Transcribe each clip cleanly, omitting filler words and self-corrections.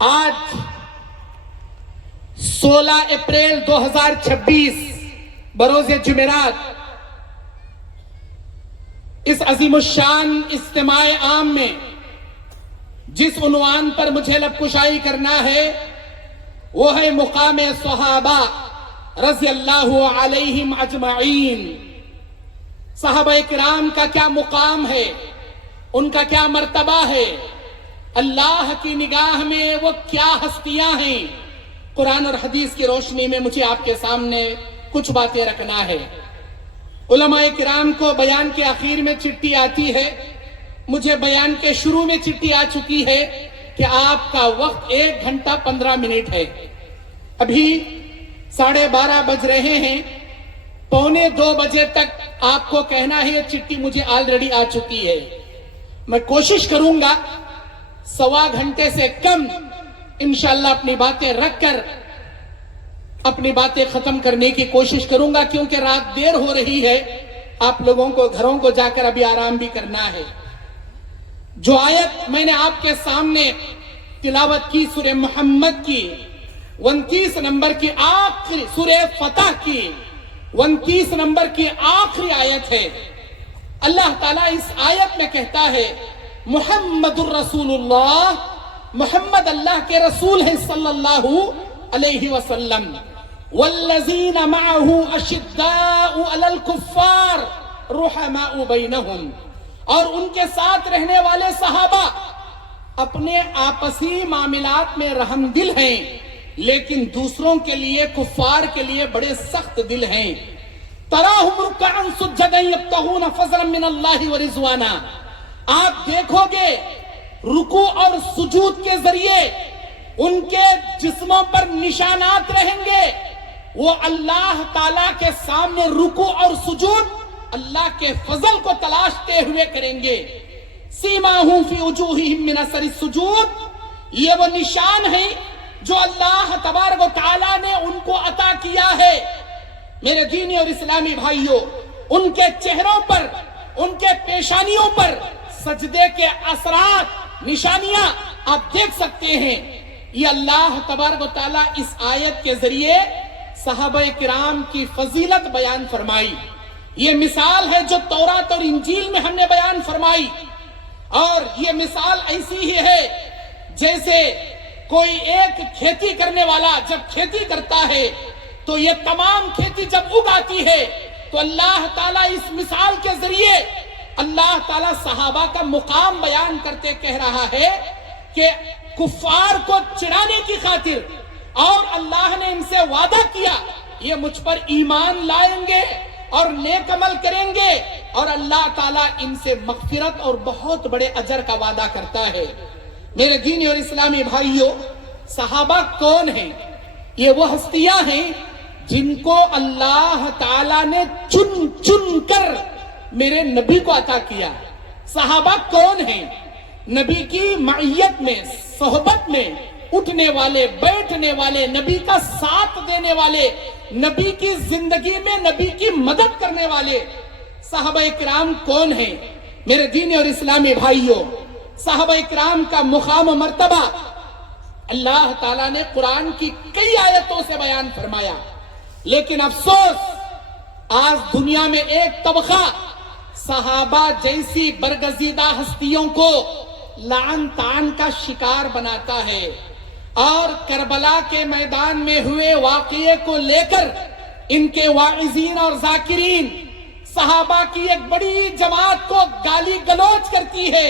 آج 16 اپریل 2026 بروز جمعرات اس عظیم الشان اجتماع عام میں جس عنوان پر مجھے لب کشائی کرنا ہے وہ ہے مقام صحابہ رضی اللہ علیہم اجمعین۔ صحابہ کرام کا کیا مقام ہے، ان کا کیا مرتبہ ہے، اللہ کی نگاہ میں وہ کیا ہستیاں ہیں۔ قرآن اور حدیث کی روشنی میں مجھے آپ کے سامنے کچھ باتیں رکھنا ہے۔ علماء کرام کو بیان کے آخر میں چٹھی آتی ہے، مجھے بیان کے شروع میں چٹھی آ چکی ہے کہ آپ کا وقت 1 گھنٹہ 15 منٹ ہے۔ ابھی 12:30 بج رہے ہیں، 1:45 بجے تک آپ کو کہنا ہے یہ چٹھی مجھے آلریڈی آ چکی ہے۔ میں کوشش کروں گا 1.25 گھنٹے سے کم انشاءاللہ اپنی باتیں رکھ کر اپنی باتیں ختم کرنے کی کوشش کروں گا، کیونکہ رات دیر ہو رہی ہے، آپ لوگوں کو گھروں کو جا کر ابھی آرام بھی کرنا ہے۔ جو آیت میں نے آپ کے سامنے تلاوت کی سورہ محمد کی 29 نمبر کی آخری، سورہ فتح کی 29 نمبر کی آخری آیت ہے۔ اللہ تعالیٰ اس آیت میں کہتا ہے محمد الرسول اللہ، محمد اللہ کے رسول ہیں صلی اللہ علیہ وسلم، والذین معہ اشداء علی الکفار رحماء بینہم، اور ان کے ساتھ رہنے والے صحابہ اپنے آپسی معاملات میں رحم دل ہیں، لیکن دوسروں کے لیے، کفار کے لیے بڑے سخت دل ہیں۔ تراہم رکعا سجدا یبتغون فضلا من اللہ ورضوانا، آپ دیکھو گے رکوع اور سجود کے ذریعے ان کے جسموں پر نشانات رہیں گے، وہ اللہ تعالیٰ کے سامنے رکوع اور سجود اللہ کے فضل کو تلاشتے ہوئے کریں گے۔ سیماہم فی وجوہہم من اثر السجود، یہ وہ نشان ہیں جو اللہ تبارک و تعالیٰ نے ان کو عطا کیا ہے۔ میرے دینی اور اسلامی بھائیوں، ان کے چہروں پر، ان کے پیشانیوں پر سجدے کے اثرات، نشانیاں آپ دیکھ سکتے ہیں۔ یہ اللہ تبارک و تعالیٰ اس آیت کے ذریعے صحابہ کرام کی فضیلت بیان فرمائی۔ یہ مثال ہے جو تورات اور انجیل میں ہم نے بیان فرمائی، اور یہ مثال ایسی ہی ہے جیسے کوئی ایک کھیتی کرنے والا جب کھیتی کرتا ہے تو یہ تمام کھیتی جب اگاتی ہے تو اللہ تعالیٰ اس مثال کے ذریعے اللہ تعالیٰ صحابہ کا مقام بیان کرتے کہہ رہا ہے کہ کفار کو چڑھانے کی خاطر، اور اللہ نے ان سے وعدہ کیا یہ مجھ پر ایمان لائیں گے اور نیک عمل کریں گے، اور اللہ تعالیٰ ان سے مغفرت اور بہت بڑے اجر کا وعدہ کرتا ہے۔ میرے دینی اور اسلامی بھائیوں، صحابہ کون ہیں؟ یہ وہ ہستیاں ہیں جن کو اللہ تعالیٰ نے چن چن کر میرے نبی کو عطا کیا۔ صحابہ کون ہیں؟ نبی کی معیت میں، صحبت میں اٹھنے والے، بیٹھنے والے، نبی کا ساتھ دینے والے، نبی کی زندگی میں نبی کی مدد کرنے والے صحابہ کرام کون ہیں؟ میرے دینی اور اسلامی بھائیوں، صحابہ کرام کا مقام و مرتبہ اللہ تعالیٰ نے قرآن کی کئی آیتوں سے بیان فرمایا، لیکن افسوس آج دنیا میں ایک طبقہ صحابہ جیسی برگزیدہ ہستیوں کو لعن طعن کا شکار بناتا ہے، اور کربلا کے میدان میں ہوئے واقعے کو لے کر ان کے واعظین اور ذاکرین صحابہ کی ایک بڑی جماعت کو گالی گلوچ کرتی ہے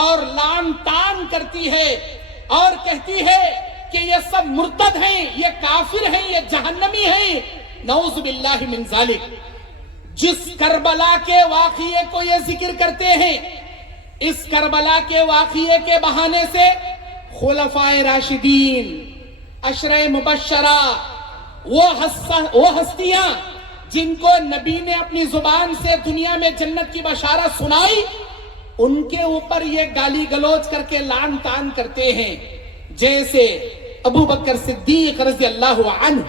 اور لعن طعن کرتی ہے، اور کہتی ہے کہ یہ سب مرتد ہیں، یہ کافر ہیں، یہ جہنمی ہیں، نعوذ باللہ من ذالک۔ جس کربلا کے واقعے کو یہ ذکر کرتے ہیں، اس کربلا کے واقعے کے بہانے سے خلفائے راشدین، عشرہ مبشرہ، وہ ہستیاں جن کو نبی نے اپنی زبان سے دنیا میں جنت کی بشارت سنائی، ان کے اوپر یہ گالی گلوچ کر کے لعن طعن کرتے ہیں، جیسے ابو بکر صدیق رضی اللہ عنہ،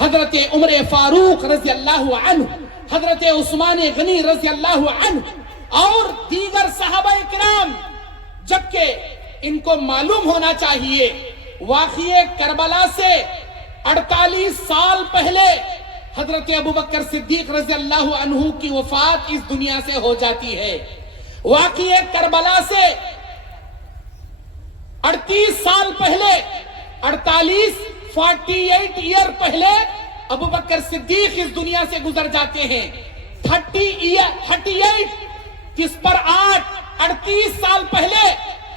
حضرت عمر فاروق رضی اللہ عنہ، حضرت عثمان غنی رضی اللہ عنہ اور دیگر صحابہ کرام، جبکہ ان کو معلوم ہونا چاہیے واقعہ کربلا سے 48 سال پہلے حضرت ابوبکر صدیق رضی اللہ عنہ کی وفات اس دنیا سے ہو جاتی ہے۔ واقعہ کربلا سے 38 سال پہلے 48 ایئر پہلے ابوبکر صدیق اس دنیا سے گزر جاتے ہیں۔ 38 کس پر 38 سال پہلے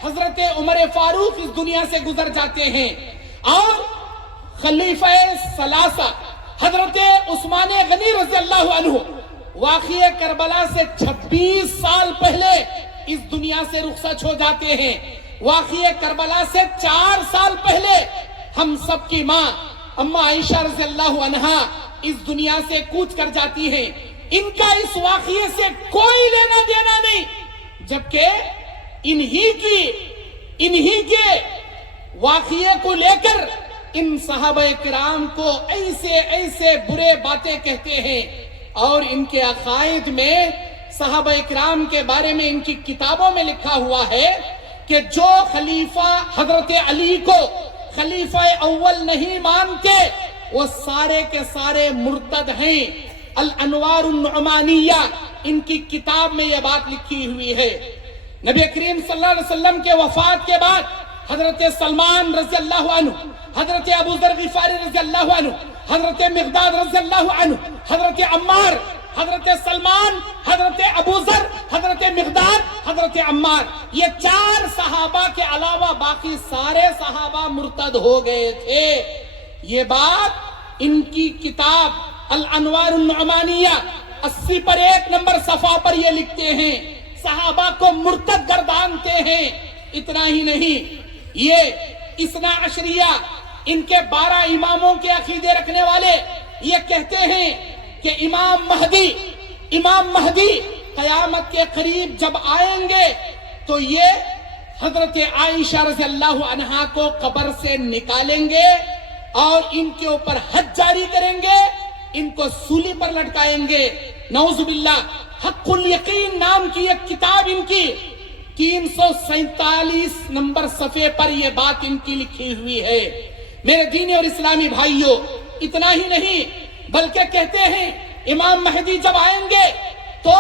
حضرت عمر فاروق اس دنیا سے گزر جاتے ہیں، اور خلیفہ ثلاثہ حضرت عثمان غنی رضی اللہ عنہ واقعہ کربلا سے 26 سال پہلے اس دنیا سے رخصت ہو جاتے ہیں۔ واقعہ کربلا سے 4 سال پہلے ہم سب کی ماں اما عائشہ رضی اللہ عنہا اس دنیا سے کوچ کر جاتی ہیں۔ ان کا اس واقعے سے کوئی لینا دینا نہیں، جبکہ انہی کے واقعے کو لے کر ان صحابہ کرام کو ایسے برے باتیں کہتے ہیں، اور ان کے عقائد میں صحابہ کرام کے بارے میں ان کی کتابوں میں لکھا ہوا ہے کہ جو خلیفہ حضرت علی کو خلیفہ اول نہیں مانتے وہ سارے کے سارے مرتد ہیں۔ الانوار النعمانیہ ان کی کتاب میں یہ بات لکھی ہوئی ہے۔ نبی کریم صلی اللہ علیہ وسلم کے وفات کے بعد حضرت سلمان رضی اللہ عنہ، حضرت ابو ذر غفاری رضی اللہ عنہ، حضرت مقداد رضی اللہ عنہ، حضرت عمار، حضرت سلمان، حضرت ابو ذر، حضرت مقداد، حضرت عمار، یہ 4 صحابہ کے علاوہ باقی سارے صحابہ مرتد ہو گئے تھے۔ یہ بات ان کی کتاب الانوار النعمانیہ 80 پر 1 نمبر صفحہ پر یہ لکھتے ہیں، صحابہ کو مرتد گردانتے ہیں۔ اتنا ہی نہیں، یہ اثنا عشریہ ان کے 12 اماموں کے عقیدے رکھنے والے یہ کہتے ہیں کہ امام مہدی قیامت کے قریب جب آئیں گے تو یہ حضرت عائشہ رضی اللہ عنہا کو قبر سے نکالیں گے اور ان کے اوپر حد جاری کریں گے، ان کو سولی پر لٹکائیں گے۔ نعوذ باللہ۔ حق الیقین نام کی ایک کتاب ان کی 347 نمبر صفحے پر یہ بات ان کی لکھی ہوئی ہے۔ میرے دینی اور اسلامی بھائیوں، اتنا ہی نہیں بلکہ کہتے ہیں امام مہدی جب آئیں گے تو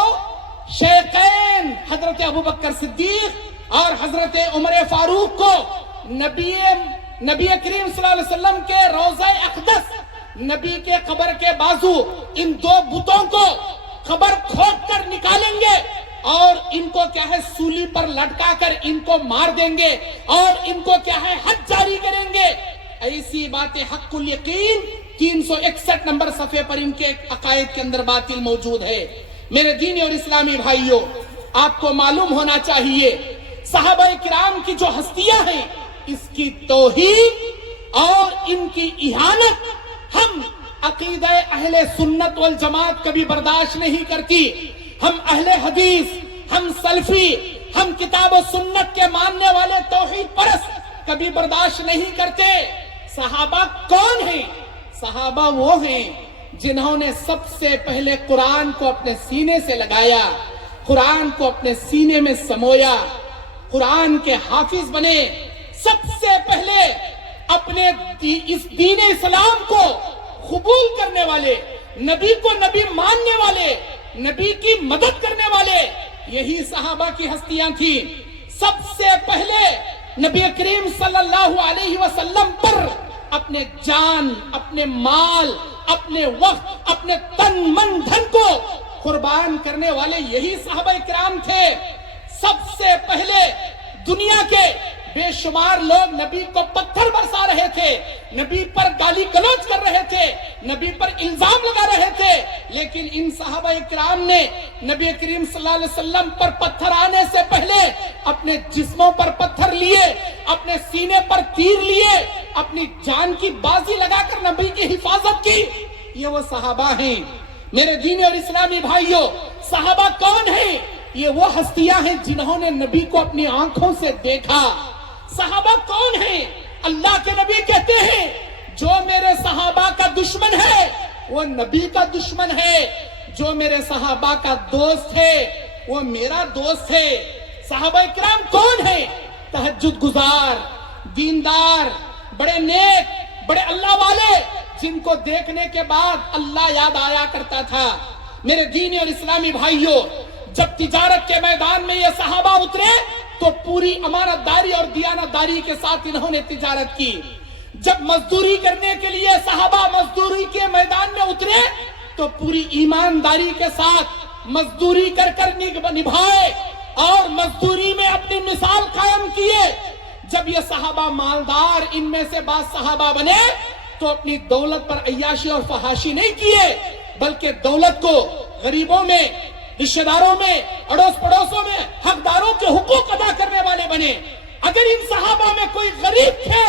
شیخین حضرت ابوبکر صدیق اور حضرت عمر فاروق کو نبی کریم صلی اللہ علیہ وسلم کے روضہ اقدس، نبی کے قبر کے بازو، ان 2 بتوں کو قبر کھود کر نکالیں گے اور ان کو کیا ہے سولی پر لٹکا کر ان کو مار دیں گے اور ان کو کیا ہے حد جاری کریں گے۔ ایسی باتیں حق الیقین 361 نمبر صفحے پر ان کے عقائد کے اندر باطل موجود ہے۔ میرے دینی اور اسلامی بھائیوں، آپ کو معلوم ہونا چاہیے صحابہ کرام کی جو ہستیاں ہیں اس کی توہین اور ان کی اہانت ہم عقیدہ اہل سنت والجماعت کبھی برداشت نہیں کرتی۔ ہم اہل حدیث، ہم سلفی، ہم کتاب و سنت کے ماننے والے توحید پرست کبھی برداشت نہیں کرتے۔ صحابہ کون ہیں؟ صحابہ وہ ہیں جنہوں نے سب سے پہلے قرآن کو اپنے سینے سے لگایا، قرآن کو اپنے سینے میں سمویا، قرآن کے حافظ بنے، سب سے پہلے اپنے اس دین اسلام کو قبول کرنے والے، نبی کو نبی ماننے والے، نبی کی مدد کرنے والے، یہی صحابہ کی ہستیاں تھیں۔ سب سے پہلے نبی کریم صلی اللہ علیہ وسلم پر اپنے جان، اپنے مال، اپنے وقت، اپنے تن من دھن کو قربان کرنے والے یہی صحابہ کرام تھے۔ سب سے پہلے دنیا کے بے شمار لوگ نبی کو پتھر برسا رہے تھے، نبی پر گالی گلوچ کر رہے تھے، نبی پر الزام لگا رہے تھے، لیکن ان صحابہ کرام نے نبی کریم صلی اللہ علیہ وسلم پر پتھر آنے سے پہلے اپنے جسموں پر پتھر لیے، اپنے سینے پر تیر لیے، اپنی جان کی بازی لگا کر نبی کی حفاظت کی۔ یہ وہ صحابہ ہیں۔ میرے دینی اور اسلامی بھائیوں، صحابہ کون ہیں؟ یہ وہ ہستیاں ہیں جنہوں نے نبی کو اپنی آنکھوں سے دیکھا۔ صحابہ کون ہیں؟ اللہ کے نبی کہتے ہیں جو میرے صحابہ کا دشمن ہے وہ نبی کا دشمن ہے، جو میرے صحابہ کا دوست ہے وہ میرا دوست ہے۔ صحابہ کرام کون ہیں؟ تہجد گزار، دیندار، بڑے نیک، بڑے اللہ والے، جن کو دیکھنے کے بعد اللہ یاد آیا کرتا تھا۔ میرے دینی اور اسلامی بھائیوں، جب تجارت کے میدان میں یہ صحابہ اترے تو پوری امانت داری اور دیانت داری کے ساتھ انہوں نے تجارت کی۔ جب مزدوری کرنے کے لیے صحابہ مزدوری کے میدان میں اترے تو پوری ایمانداری کے ساتھ مزدوری کر کر نبھائے اور مزدوری میں اپنی مثال قائم کیے۔ جب یہ صحابہ مالدار ان میں سے بعض صحابہ بنے تو اپنی دولت پر عیاشی اور فحاشی نہیں کیے، بلکہ دولت کو غریبوں میں، رشتہ داروں میں، اڑوس پڑوسوں میں حقداروں کے حقوق ادا کرنے والے بنے۔ اگر ان صحابہ میں کوئی غریب تھے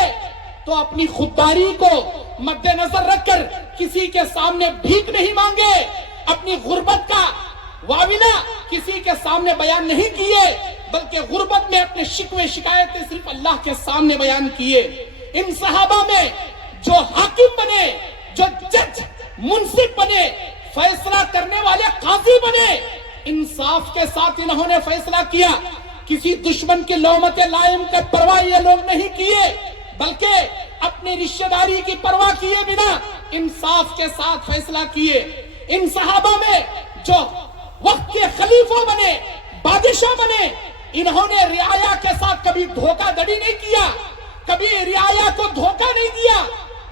تو اپنی خودداری کو مد نظر رکھ کر کسی کے سامنے بھیک نہیں مانگے، اپنی غربت کا واویلا کسی کے سامنے بیان نہیں کیے، بلکہ غربت میں اپنے شکوے شکایتیں صرف اللہ کے سامنے بیان کیے۔ ان صحابہ میں جو حاکم بنے، جو جج منصف بنے، فیصلہ کرنے والے قاضی بنے، انصاف کے ساتھ انہوں نے فیصلہ کیا۔ کسی دشمن کی لومت لائم کا پرواہ یہ لوگ نہیں کیے، بلکہ اپنی رشتہ داری کی پرواہ کیے بنا انصاف کے ساتھ فیصلہ کیے۔ ان صحابہ میں جو وقت کے خلیفہ بنے، بادشاہ بنے، انہوں نے رعایا کے ساتھ کبھی دھوکہ دڑی نہیں کیا، کبھی رعایا کو دھوکہ نہیں دیا،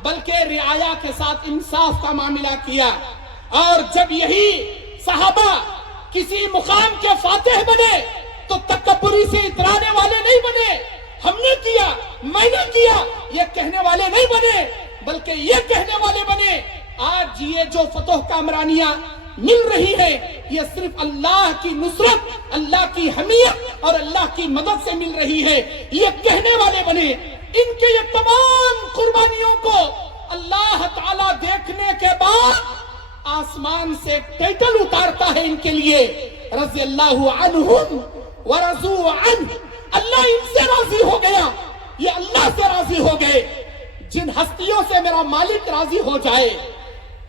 بلکہ رعایا کے ساتھ انصاف کا معاملہ کیا۔ اور جب یہی صحابہ کسی مقام کے فاتح بنے تو تکبری سے اترانے والے نہیں بنے، ہم نے کیا، میں نے کیا، یہ کہنے والے نہیں بنے، بلکہ یہ کہنے والے بنے آج یہ جو فتح کامرانیاں مل رہی ہے یہ صرف اللہ کی نصرت، اللہ کی حمیت اور اللہ کی مدد سے مل رہی ہے، یہ کہنے والے بنے۔ ان کے یہ تمام قربانیوں کو اللہ تعالیٰ دیکھنے کے بعد آسمان سے ٹائٹل اتارتا ہے ان کے لیے، رضی اللہ عنہم ورضوا عنہ، اللہ ان سے راضی ہو گیا، یہ اللہ سے راضی ہو گئے۔ جن ہستیوں سے میرا مالک راضی ہو جائے،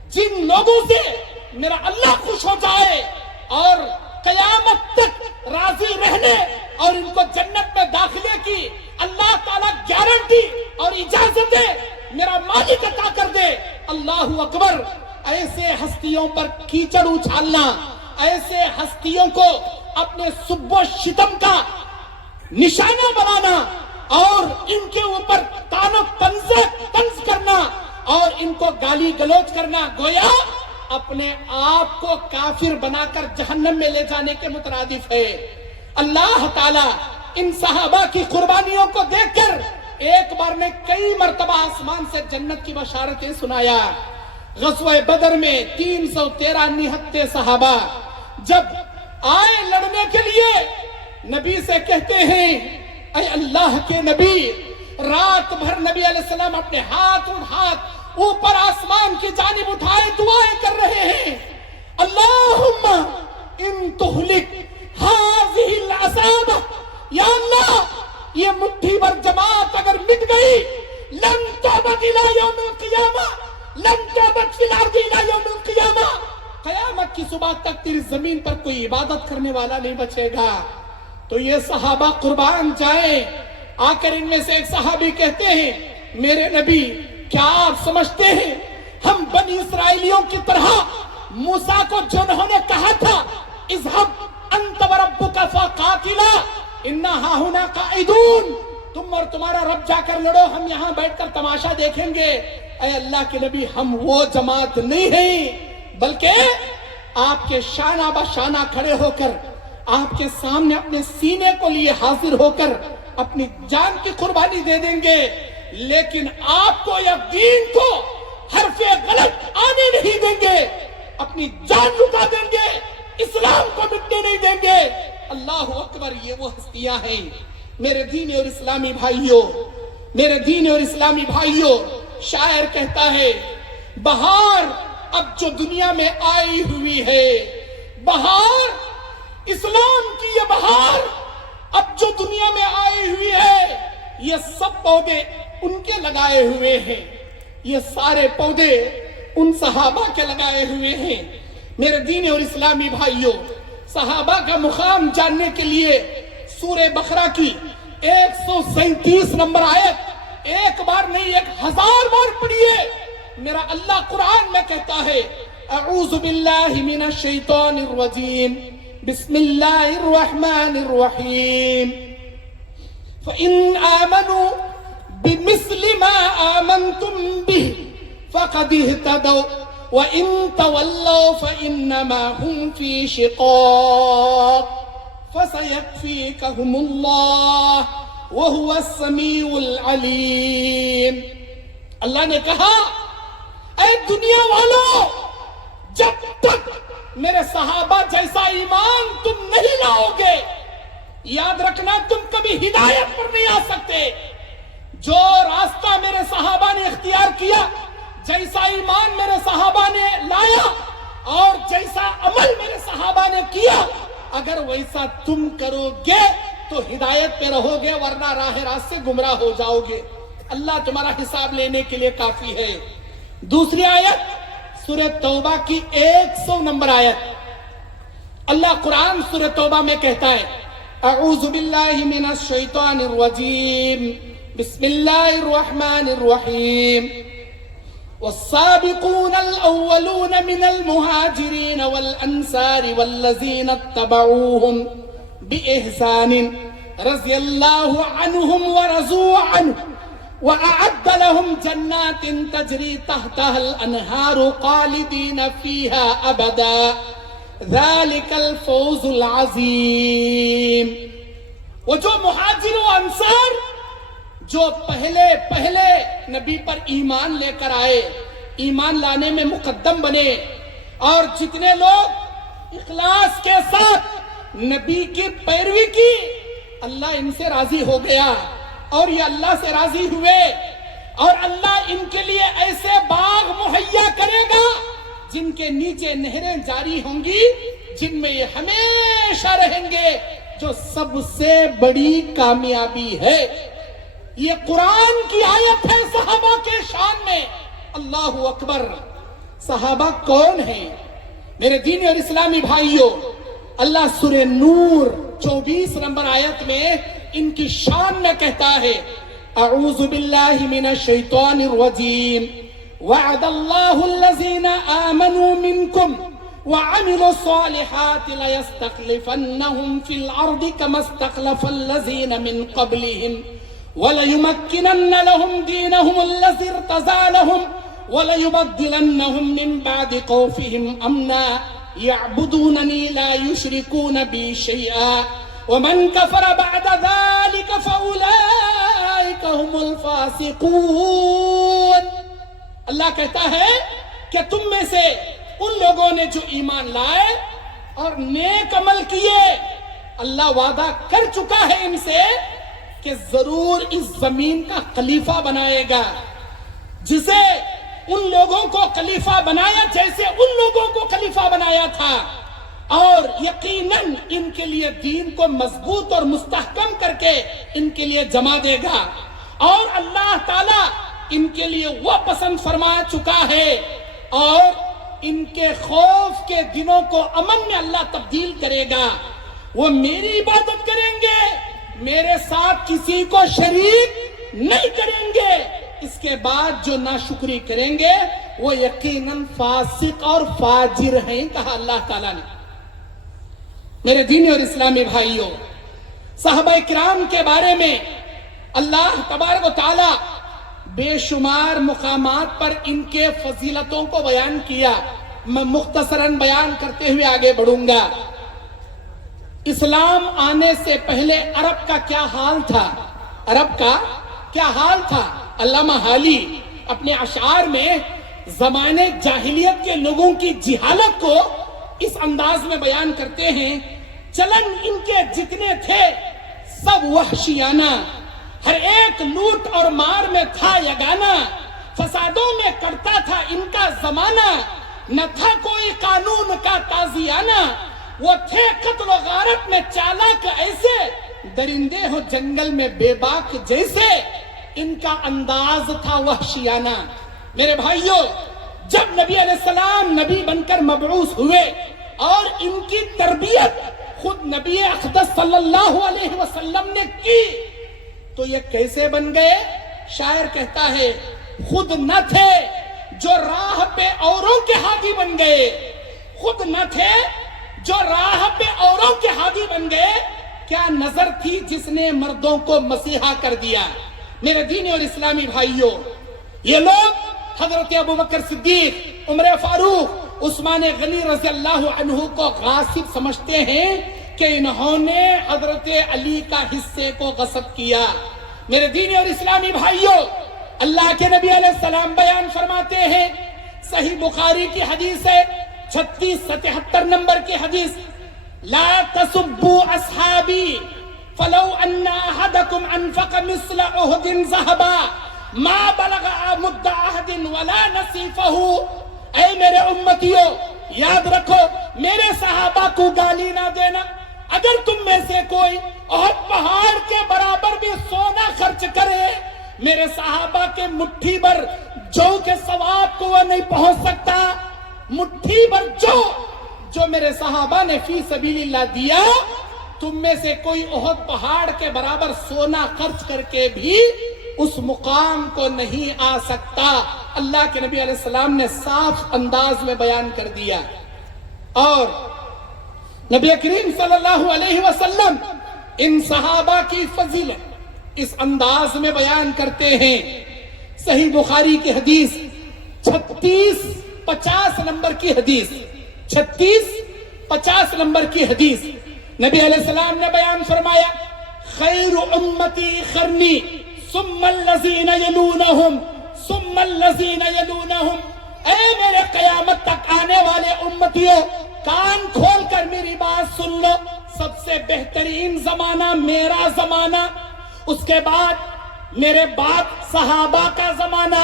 جن لوگوں سے میرا اللہ خوش ہو جائے اور قیامت تک راضی رہنے اور ان کو جنت میں داخلے کی اللہ تعالیٰ گارنٹی اور اجازت دے، میرا مالک عطا کر دے، اللہ اکبر۔ ایسے ہستیوں پر کیچڑ اچھالنا، ایسے ہستیوں کو اپنے سب و شتم کا نشانہ بنانا اور ان کے اوپر طعن و طنز کرنا اور ان کو گالی گلوچ کرنا، گویا اپنے آپ کو کافر بنا کر جہنم میں لے جانے کے مترادف ہے۔ اللہ تعالیٰ ان صحابہ کی قربانیوں کو دیکھ کر ایک بار میں کئی مرتبہ آسمان سے جنت کی بشارتیں سنایا۔ غزوہ بدر میں 313 نہتے صحابہ جب آئے لڑنے کے لیے، نبی سے کہتے ہیں اے اللہ کے نبی، رات بھر نبی علیہ السلام اپنے ہاتھ اوپر آسمان کی جانب اٹھائے دعائیں کر رہے ہیں، اللہم ان تہلک ہذہ العصابہ، یا اللہ یہ مٹھی بھر جماعت اگر مٹ گئی، لن تعبد الی یوم القیامہ، لن تعبد فی الارض الی یوم القیامہ، قیامت کی صبح تک تیری زمین پر کوئی عبادت کرنے والا نہیں بچے گا۔ تو یہ صحابہ قربان جائیں۔ آ کر ان میں سے ایک صحابی کہتے ہیں میرے نبی، کیا آپ سمجھتے ہیں ہم بنی اسرائیلیوں کی طرح موسیٰ کو جو انہوں نے کہا تھا اذهب انت وربک فقاتلا انا ہاہنا قاعدون، تم اور تمہارا رب جا کر لڑو، ہم یہاں بیٹھ کر تماشا دیکھیں گے؟ اے اللہ کے نبی، ہم وہ جماعت نہیں ہیں، بلکہ آپ کے شانہ بشانہ کھڑے ہو کر آپ کے سامنے اپنے سینے کو لیے حاضر ہو کر اپنی جان کی قربانی دے دیں گے، لیکن آپ کو یا دین کو حرف غلط آنے نہیں دیں گے، اپنی جان لٹا دیں گے، اسلام کو مٹنے نہیں دیں گے۔ اللہ اکبر، یہ وہ ہستیاں ہیں۔ میرے دین اور اسلامی بھائیوں، میرے دین اور اسلامی بھائیوں، شاعر کہتا ہے بہار اب جو دنیا میں آئی ہوئی ہے، بہار اسلام کی یہ بہار اب جو دنیا میں آئی ہوئی ہے، یہ سب پودے ان کے لگائے ہوئے ہیں، یہ سارے پودے ان صحابہ کے لگائے ہوئے ہیں۔ میرے دین اور اسلامی بھائیوں، صحابہ کا مقام جاننے کے لیے سورہ بقرہ کی 137 نمبر آیت، ایک بار نہیں 1000 بار پڑھیے. میرا اللہ قرآن میں کہتا ہے اعوذ باللہ من الشیطان الرجیم بسم اللہ الرحمن الرحیم فَإِنْ آمَنُوا بِمِثْلِ مَا آمَنْتُمْ بِهِ فَقَدِ اهْتَدَوْا وَإِن تَوَلَّوْا فَإِنَّمَا هُمْ فِي شِقَاقٍ فَسَيَكْفِيكَهُمُ اللَّهُ وَهُوَ السَّمِيعُ الْعَلِيمُ. اللہ نے کہا اے دنیا والوں، جب تک میرے صحابہ جیسا ایمان تم نہیں لاؤ گے، یاد رکھنا تم کبھی ہدایت پر نہیں آ سکتے. جو راستہ میرے صحابہ نے اختیار کیا، جیسا ایمان میرے صحابہ نے لایا اور جیسا عمل میرے صحابہ نے کیا، اگر ویسا تم کرو گے تو ہدایت پہ رہو گے، ورنہ راہ راست سے گمراہ ہو جاؤ گے. اللہ تمہارا حساب لینے کے لیے کافی ہے. دوسری آیت سورہ توبہ کی 100 نمبر آیت. اللہ قرآن سورہ توبہ میں کہتا ہے اعوذ باللہ من الشیطان الرجیم بسم اللہ الرحمن الرحیم والسابقون الاولون من المہاجرین والانصار والذین اتبعوهم بإحسان رضی اللہ عنہم ورضوا عنہ وأعد لهم جنات تجري تحتها الأنهار خالدين فيها أبدا ذلك الفوز العظيم. وہ جو مہاجر و انصار جو پہلے نبی پر ایمان لے کر آئے، ایمان لانے میں مقدم بنے، اور جتنے لوگ اخلاص کے ساتھ نبی کی پیروی کی، اللہ ان سے راضی ہو گیا اور یہ اللہ سے راضی ہوئے، اور اللہ ان کے لیے ایسے باغ مہیا کرے گا جن کے نیچے نہریں جاری ہوں گی، جن میں یہ ہمیشہ رہیں گے، جو سب سے بڑی کامیابی ہے. یہ قرآن کی آیت ہے صحابہ کے شان میں. اللہ اکبر. صحابہ کون ہیں میرے دینی اور اسلامی بھائیوں؟ اللہ سورہ نور 24 نمبر آیت میں ان کی شان میں کہتا ہے اعوذ باللہ من الشیطان الرجیم وعد اللہ الذین آمنوا منکم وعملوا الصالحات لیستخلفنہم فی الارض کما استخلف الذین من قبلہم وليمكنن لهم دينهم الذي ارتضى لهم وليبدلنهم من بعد خوفهم امنا يعبدونني لا يشركون بي شيئا ومن كفر بعد ذلك فاولئك هم الفاسقون. اللہ کہتا ہے کہ تم میں سے ان لوگوں نے جو ایمان لائے اور نیک عمل کیے، اللہ وعدہ کر چکا ہے ان سے کہ ضرور اس زمین کا خلیفہ بنائے گا، جسے ان لوگوں کو خلیفہ بنایا جیسے ان لوگوں کو خلیفہ بنایا تھا، اور یقیناً ان کے لیے دین کو مضبوط اور مستحکم کر کے ان کے لیے جمع دے گا، اور اللہ تعالیٰ ان کے لیے وہ پسند فرما چکا ہے، اور ان کے خوف کے دنوں کو امن میں اللہ تبدیل کرے گا. وہ میری عبادت کریں گے، میرے ساتھ کسی کو شریک نہیں کریں گے، اس کے بعد جو ناشکری کریں گے وہ یقیناً فاسق اور فاجر ہیں، کہا اللہ تعالیٰ نے. میرے دینی اور اسلامی بھائیوں، صحابہ کرام کے بارے میں اللہ تبارک و تعالیٰ بے شمار مقامات پر ان کے فضیلتوں کو بیان کیا. میں مختصراً بیان کرتے ہوئے آگے بڑھوں گا. اسلام آنے سے پہلے عرب کا کیا حال تھا؟ عرب کا کیا حال تھا؟ علامہ حالی اپنے اشعار میں زمانے جاہلیت کے لوگوں کی جہالت کو اس انداز میں بیان کرتے ہیں. چلن ان کے جتنے تھے سب وحشیانہ، ہر ایک لوٹ اور مار میں تھا یگانہ، فسادوں میں کرتا تھا ان کا زمانہ، نہ تھا کوئی قانون کا تازیانہ. وہ تھے قتل و غارت میں چالاک ایسے، درندے ہو جنگل میں بے باک جیسے، ان کا انداز تھا وحشیانہ. میرے بھائیوں، جب نبی علیہ السلام نبی بن کر مبعوث ہوئے اور ان کی تربیت خود نبی اقدس صلی اللہ علیہ وسلم نے کی، تو یہ کیسے بن گئے؟ شاعر کہتا ہے خود نہ تھے جو راہ پہ اوروں کے ہادی بن گئے، خود نہ تھے جو راہ پہ اوروں کے ہادی بن گئے، کیا نظر تھی جس نے مردوں کو مسیحا کر دیا۔ میرے دینی اور اسلامی بھائیوں، یہ لوگ حضرت ابوبکر صدیق، عمر فاروق، عثمان غنی رضی اللہ عنہ کو غاصب سمجھتے ہیں کہ انہوں نے حضرت علی کا حصے کو غصب کیا۔ میرے دینی اور اسلامی بھائیوں، اللہ کے نبی علیہ السلام بیان فرماتے ہیں، صحیح بخاری کی حدیث ہے 3677 نمبر کی حدیث، لا تسبوا اصحابی فلو ان احدکم انفق مثل احد ذهبا ما بلغ مد احد ولا نصیفہ۔ اے میرے امتیوں، یاد رکھو، میرے صحابہ کو گالی نہ دینا۔ اگر تم میں سے کوئی احد پہاڑ کے برابر بھی سونا خرچ کرے، میرے صحابہ کے مٹھی بھر جو کے ثواب کو وہ نہیں پہنچ سکتا۔ مٹھی بھر جو میرے صحابہ نے فی سبیل اللہ دیا، تم میں سے کوئی احد پہاڑ کے برابر سونا خرچ کر کے بھی اس مقام کو نہیں آ سکتا۔ اللہ کے نبی علیہ السلام نے صاف انداز میں بیان کر دیا۔ اور نبی کریم صلی اللہ علیہ وسلم ان صحابہ کی فضیلت اس انداز میں بیان کرتے ہیں۔ صحیح بخاری کی حدیث 3650 نمبر کی حدیث، 3650 نمبر کی حدیث، نبی علیہ السلام نے بیان فرمایا، خیر امتی قرنی ثم الذین یلونہم ثم الذین یلونہم۔ اے میرے قیامت تک آنے والے امتیوں، کان کھول کر میری بات سن لو، سب سے بہترین زمانہ میرا زمانہ، اس کے بعد میرے بعد صحابہ کا زمانہ،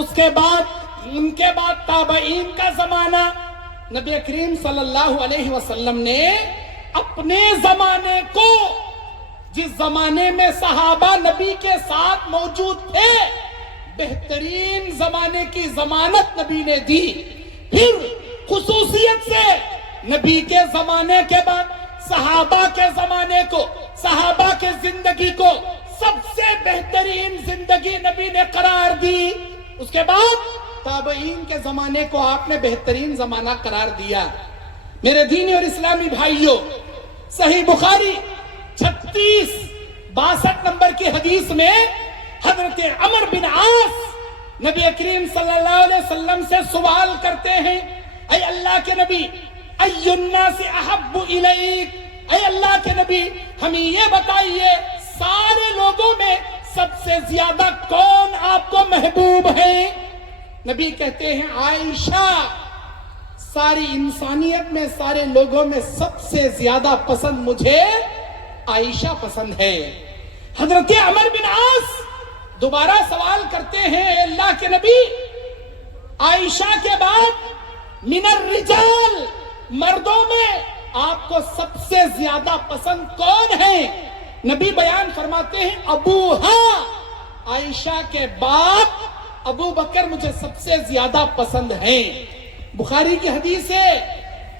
اس کے بعد ان کے بعد تابعین کا زمانہ۔ نبی کریم صلی اللہ علیہ وسلم نے اپنے زمانے کو، جس زمانے میں صحابہ نبی کے ساتھ موجود تھے، بہترین زمانے کی ضمانت نبی نے دی۔ پھر خصوصیت سے نبی کے زمانے کے بعد صحابہ کے زمانے کو، صحابہ کے زندگی کو سب سے بہترین زندگی نبی نے قرار دی۔ اس کے بعد تابعین کے زمانے کو آپ نے بہترین زمانہ قرار دیا۔ میرے دینی اور اسلامی بھائیوں، صحیح بخاری 3662 نمبر کی حدیث میں حضرت عمر بن عاص نبی کریم صلی اللہ علیہ وسلم سے سوال کرتے ہیں، اے اللہ کے نبی، ای الناس احب الیک، اے اللہ کے نبی ہمیں یہ بتائیے سارے لوگوں میں سب سے زیادہ کون آپ کو محبوب ہے؟ نبی کہتے ہیں عائشہ، ساری انسانیت میں، سارے لوگوں میں سب سے زیادہ پسند مجھے عائشہ پسند ہے۔ حضرت عمر بن عاص دوبارہ سوال کرتے ہیں، اے اللہ کے نبی، عائشہ کے بعد من الرجال، مردوں میں آپ کو سب سے زیادہ پسند کون ہے؟ نبی بیان فرماتے ہیں ابوہا، عائشہ کے بعد ابو بکر مجھے سب سے زیادہ پسند ہیں۔ بخاری کی حدیث ہے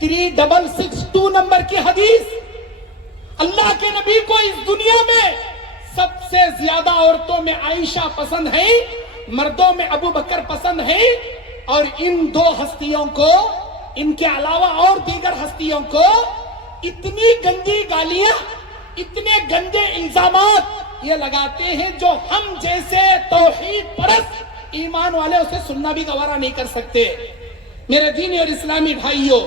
3662 نمبر کی حدیث، اللہ کے نبی کو اس دنیا میں سب سے زیادہ عورتوں میں عائشہ پسند ہے، مردوں میں ابو بکر پسند ہے، اور ان دو ہستیوں کو، ان کے علاوہ اور دیگر ہستیوں کو اتنی گندی گالیاں، اتنے گندے الزامات یہ لگاتے ہیں جو ہم جیسے توحید پرست ایمان والے اسے سننا بھی گوارا نہیں کر سکتے۔ میرے دینی اور اسلامی بھائیوں،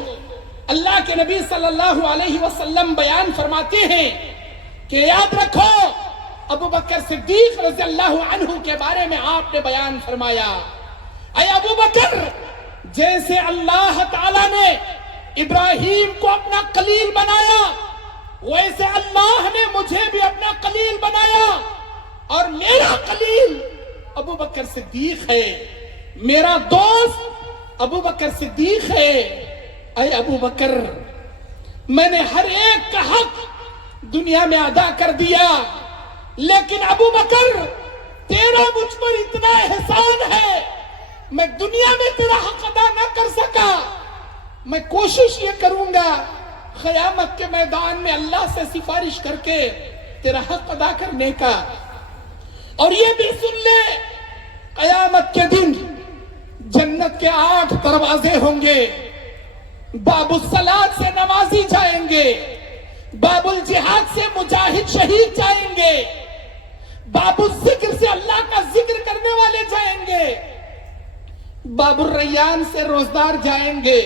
اللہ کے نبی صلی اللہ علیہ وسلم بیان فرماتے ہیں کہ یاد رکھو، ابو بکر صدیق رضی اللہ عنہ کے بارے میں آپ نے بیان فرمایا، اے ابو بکر، جیسے اللہ تعالیٰ نے ابراہیم کو اپنا خلیل بنایا، ویسے اللہ نے مجھے بھی اپنا خلیل بنایا، اور میرا خلیل ابو بکر صدیق ہے، میرا دوست ابو بکر صدیق ہے۔ اے ابو بکر، میں نے ہر ایک کا حق دنیا میں ادا کر دیا، لیکن ابو بکر تیرا مجھ پر اتنا احسان ہے، میں دنیا میں تیرا حق ادا نہ کر سکا، میں کوشش یہ کروں گا قیامت کے میدان میں اللہ سے سفارش کر کے تیرا حق ادا کرنے کا۔ اور یہ بھی سن لے قیامت کے دن جنت کے 8 دروازے ہوں گے. باب الصلاۃ سے نمازی جائیں گے, باب الجہاد سے مجاہد شہید جائیں گے, باب الذکر سے اللہ کا ذکر کرنے والے جائیں گے, باب الریان سے روزدار جائیں گے,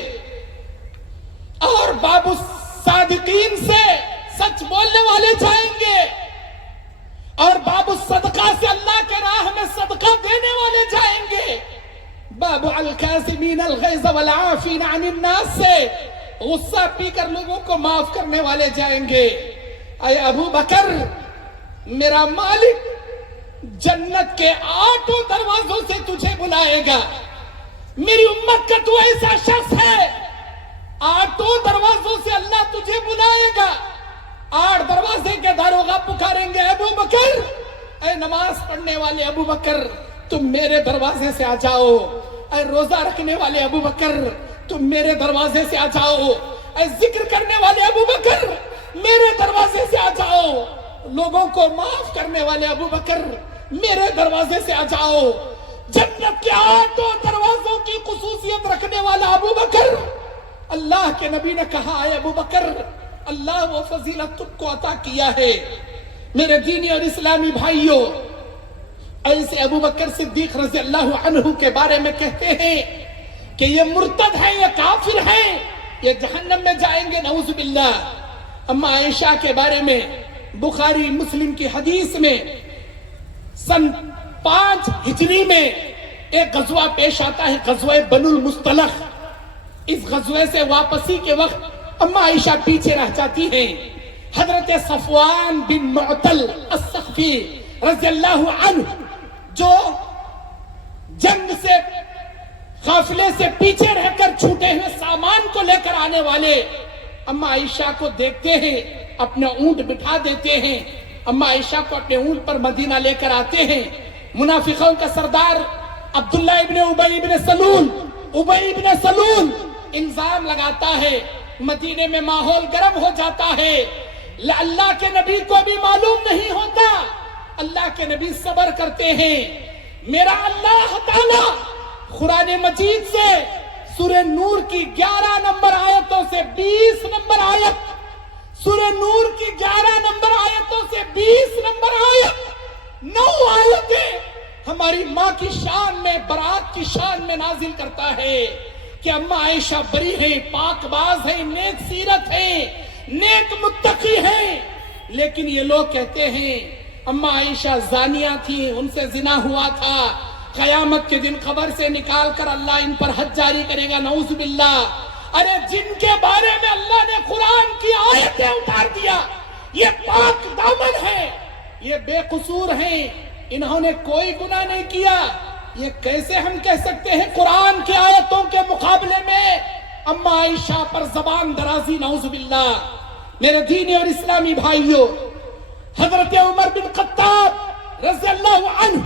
اور باب الصادقین سے سچ بولنے والے جائیں گے, اور باب الصدقہ سے اللہ کے راہ میں صدقہ دینے والے جائیں گے, باب الکاظمین الغیظ والعافین عن الناس سے غصہ پی کر لوگوں کو معاف کرنے والے جائیں گے. اے ابو بکر, میرا مالک جنت کے 8 دروازوں سے تجھے بلائے گا. میری امت کا تو ایسا شخص ہے, 8 دروازوں سے اللہ تجھے بلائے گا. 8 دروازے کے داروغہ پکاریں گے, ابو بکر, اے نماز پڑھنے والے ابو بکر, تم میرے دروازے سے آ جاؤ. اے روزہ رکھنے والے ابو بکر, تم میرے دروازے سے آ جاؤ. اے ذکر کرنے والے ابو بکر, میرے دروازے سے آ جاؤ. لوگوں کو معاف کرنے والے ابو بکر, میرے دروازے سے آ جاؤ. جنت کے 8 دروازوں کی خصوصیت رکھنے والا ابو بکر. اللہ کے نبی نے کہا, اے ابو بکر, اللہ وہ فضیلت تم کو عطا کیا ہے. میرے دینی اور اسلامی بھائیوں, ایسے ابو بکر صدیق رضی اللہ عنہ کے بارے میں کہتے ہیں کہ یہ مرتد ہیں, یہ کافر ہیں, یہ جہنم میں جائیں گے, نعوذ باللہ. اما عائشہ کے بارے میں بخاری مسلم کی حدیث میں سن 5 ہجری میں ایک غزوہ پیش آتا ہے, غزوہ بنو المصطلق. اس غزوے سے واپسی کے وقت اما عائشہ پیچھے رہ جاتی ہیں. حضرت صفوان بن معطل الثقفی رضی اللہ عنہ, جو جنگ سے قافلے سے پیچھے رہ کر چھوٹے ہوئے سامان کو لے کر آنے والے, اما عائشہ کو دیکھتے ہیں, اپنا اونٹ بٹھا دیتے ہیں, اما عائشہ کو اپنے اونٹ پر مدینہ لے کر آتے ہیں. منافقوں کا سردار عبداللہ ابن ابی ابن سلول الزام لگاتا ہے. مدینے میں ماحول گرم ہو جاتا ہے. اللہ کے نبی کو بھی معلوم نہیں ہوتا. اللہ کے نبی صبر کرتے ہیں. میرا اللہ تعالی قرآن مجید سے سورہ نور کی 11 نمبر آیتوں سے 20 نمبر آیت, سورہ نور کی 11 نمبر آیتوں سے 20 نمبر آیت, 9 آیتیں ہماری ماں کی شان میں, برات کی شان میں نازل کرتا ہے کہ اما عائشہ بری ہیں, پاک باز ہیں, نیک سیرت ہیں, نیک متقی ہیں. لیکن یہ لوگ کہتے ہیں اما عائشہ زانیہ تھی, ان سے زنا ہوا تھا. قیامت کے دن قبر سے نکال کر اللہ ان پر حد جاری کرے گا, نعوذ باللہ. ارے جن کے بارے میں اللہ نے قرآن کی آیتیں اتار دیا, یہ پاک دامن ہے, یہ بے قصور ہیں, انہوں نے کوئی گناہ نہیں کیا. یہ کیسے ہم کہہ سکتے ہیں قرآن کی آیتوں کے مقابلے میں اما عائشہ پر زبان درازی, نعوذ باللہ. میرے دینی اور اسلامی بھائیوں, حضرت عمر بن خطاب رضی اللہ عنہ,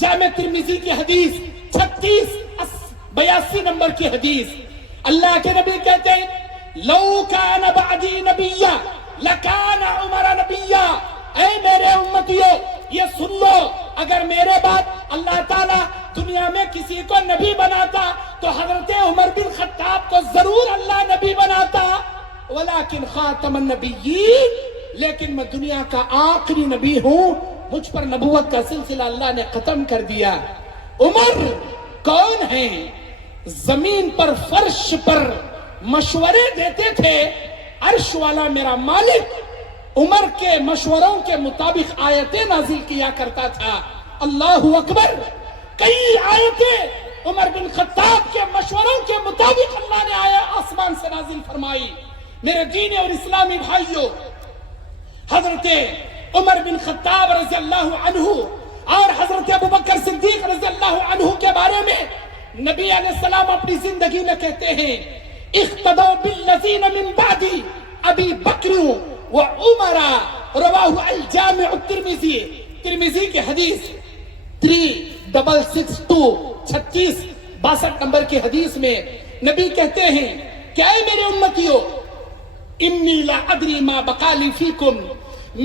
جامع ترمذی کی حدیث 3682 نمبر کی حدیث, اللہ کے نبی کہتے ہیں لو کان بعدی نبیا لکان عمر نبیا. اے میرے امتیوں, یہ سن لو, اگر میرے بعد اللہ تعالیٰ دنیا میں کسی کو نبی بناتا تو حضرت عمر بن خطاب کو ضرور اللہ نبی بناتا. ولیکن خاتم النبیین, لیکن میں دنیا کا آخری نبی ہوں, مجھ پر نبوت کا سلسلہ اللہ نے ختم کر دیا. عمر کون ہیں؟ زمین پر, فرش پر مشورے دیتے تھے. عرش والا میرا مالک عمر کے مشوروں کے مطابق آیتیں نازل کیا کرتا تھا. اللہ اکبر. کئی آیتیں عمر بن خطاب کے مشوروں کے مطابق اللہ نے آسمان سے نازل فرمائی. میرے دینی اور اسلامی بھائیوں, حضرت عمر بن خطاب رضی اللہ عنہ اور حضرت ابو بکر صدیق رضی اللہ عنہ کے بارے میں نبی علیہ السلام اپنی زندگی میں کہتے ہیں اقتدوا بالذین من بعد ابی بکر و عمر, رواہ الجامع الترمذی, ترمذی کی حدیث 3662 3662 نمبر کی حدیث میں نبی کہتے ہیں کہ اے میرے امتیوں, انی لا ادری ما بقالی فیکم,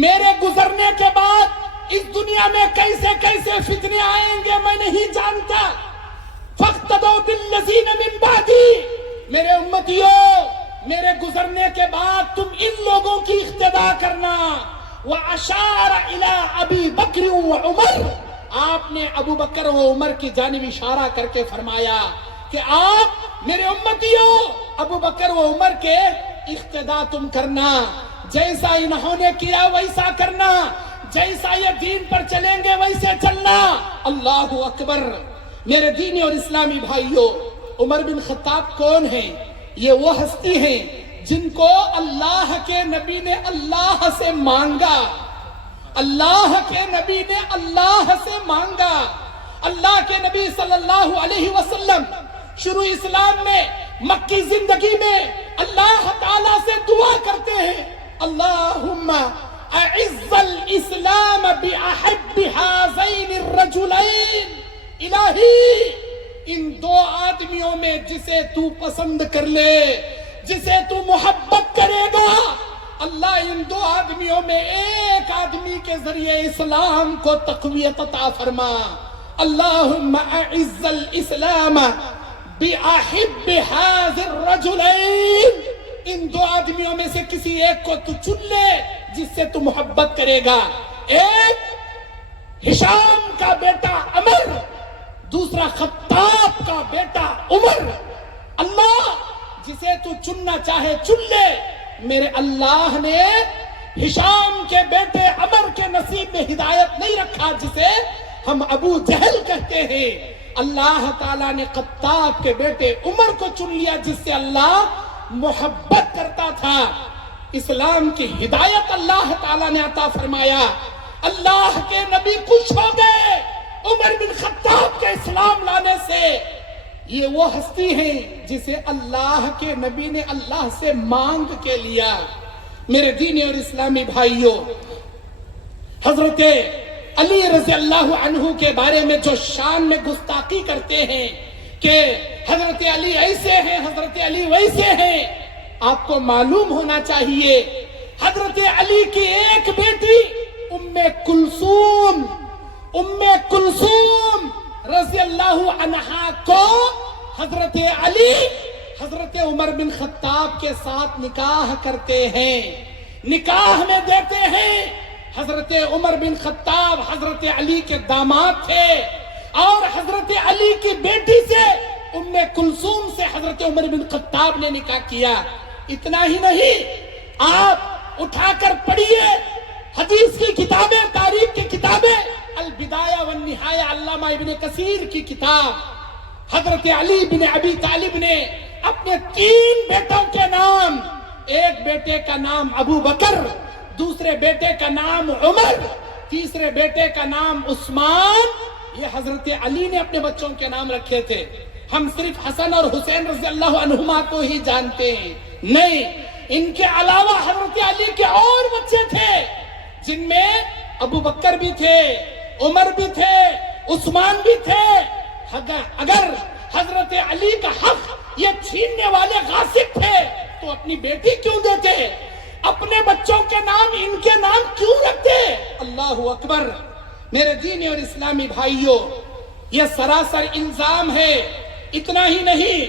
میرے گزرنے کے بعد اس دنیا میں کیسے کیسے فتنے آئیں گے میں نہیں جانتا. فاقتدوا بالذین من بعدی، میرے امتیوں میرے گزرنے کے بعد تم ان لوگوں کی اقتداء کرنا. واشار الی ابی بکر و عمر، آپ نے ابو بکر و عمر کی جانب اشارہ کر کے فرمایا کہ آپ میرے امتیوں ابو بکر و عمر کے اقتداء تم کرنا، جیسا انہوں نے کیا ویسا کرنا، جیسا یہ دین پر چلیں گے ویسے چلنا. اللہ اکبر. میرے دینی اور اسلامی بھائیوں، عمر بن خطاب کون ہیں؟ یہ وہ ہستی ہیں جن کو اللہ کے نبی نے اللہ سے مانگا. اللہ کے نبی نے اللہ سے مانگا. اللہ کے نبی صلی اللہ علیہ وسلم شروع اسلام میں، مکی زندگی میں اللہ تعالیٰ سے دعا کرتے ہیں، اللہم اعز الاسلام باحب هذین الرجلین. الہی، ان دو آدمیوں میں جسے تو پسند کر لے، جسے تو محبت کرے گا، اللہ ان دو آدمیوں میں ایک آدمی کے ذریعے اسلام کو تقویت عطا فرما. اللہم اعز الاسلام باحب هذین الرجلین. ان دو آدمیوں میں سے کسی ایک کو تو چن لے جس سے تو محبت کرے گا. ایک ہشام کا بیٹا عمر، دوسرا خطاب کا بیٹا عمر. اللہ جسے تو چننا چاہے چن لے. میرے اللہ نے ہشام کے بیٹے عمر کے نصیب میں ہدایت نہیں رکھا جسے ہم ابو جہل کہتے ہیں. اللہ تعالیٰ نے خطاب کے بیٹے عمر کو چن لیا جس سے اللہ محبت کرتا تھا. اسلام کی ہدایت اللہ تعالیٰ نے عطا فرمایا. اللہ کے نبی خوش ہو گئے عمر بن خطاب کے اسلام لانے سے. یہ وہ ہستی ہیں جسے اللہ کے نبی نے اللہ سے مانگ کے لیا. میرے دینی اور اسلامی بھائیوں، حضرت علی رضی اللہ عنہ کے بارے میں جو شان میں گستاخی کرتے ہیں کہ حضرت علی ایسے ہیں، حضرت علی ویسے ہیں، آپ کو معلوم ہونا چاہیے حضرت علی کی ایک بیٹی ام کلثوم رضی اللہ عنہا کو حضرت علی حضرت عمر بن خطاب کے ساتھ نکاح کرتے ہیں، نکاح میں دیتے ہیں. حضرت عمر بن خطاب حضرت علی کے داماد تھے اور حضرت علی کی بیٹی سے ام کلثوم سے حضرت عمر بن خطاب نے نکاح کیا. اتنا ہی نہیں، آپ اٹھا کر پڑھیے حدیث کی کتابیں، تاریخ کی کتابیں، البدایہ والنہایہ علامہ ابن کثیر کی کتاب. حضرت علی بن ابی طالب نے اپنے 3 بیٹوں کے نام، ایک بیٹے کا نام ابو بکر، دوسرے بیٹے کا نام عمر، تیسرے بیٹے کا نام عثمان، یہ حضرت علی نے اپنے بچوں کے نام رکھے تھے. ہم صرف حسن اور حسین رضی اللہ عنہما کو ہی جانتے ہیں، نہیں، ان کے علاوہ حضرت علی کے اور بچے تھے جن میں ابو بکر بھی تھے، عمر بھی تھے، عثمان بھی تھے. اگر حضرت علی کا حق یہ چھیننے والے غاصب تھے تو اپنی بیٹی کیوں دیتے؟ اپنے بچوں کے نام ان کے نام کیوں رکھتے؟ اللہ اکبر. میرے دینی اور اسلامی بھائیوں، یہ سراسر الزام ہے. اتنا ہی نہیں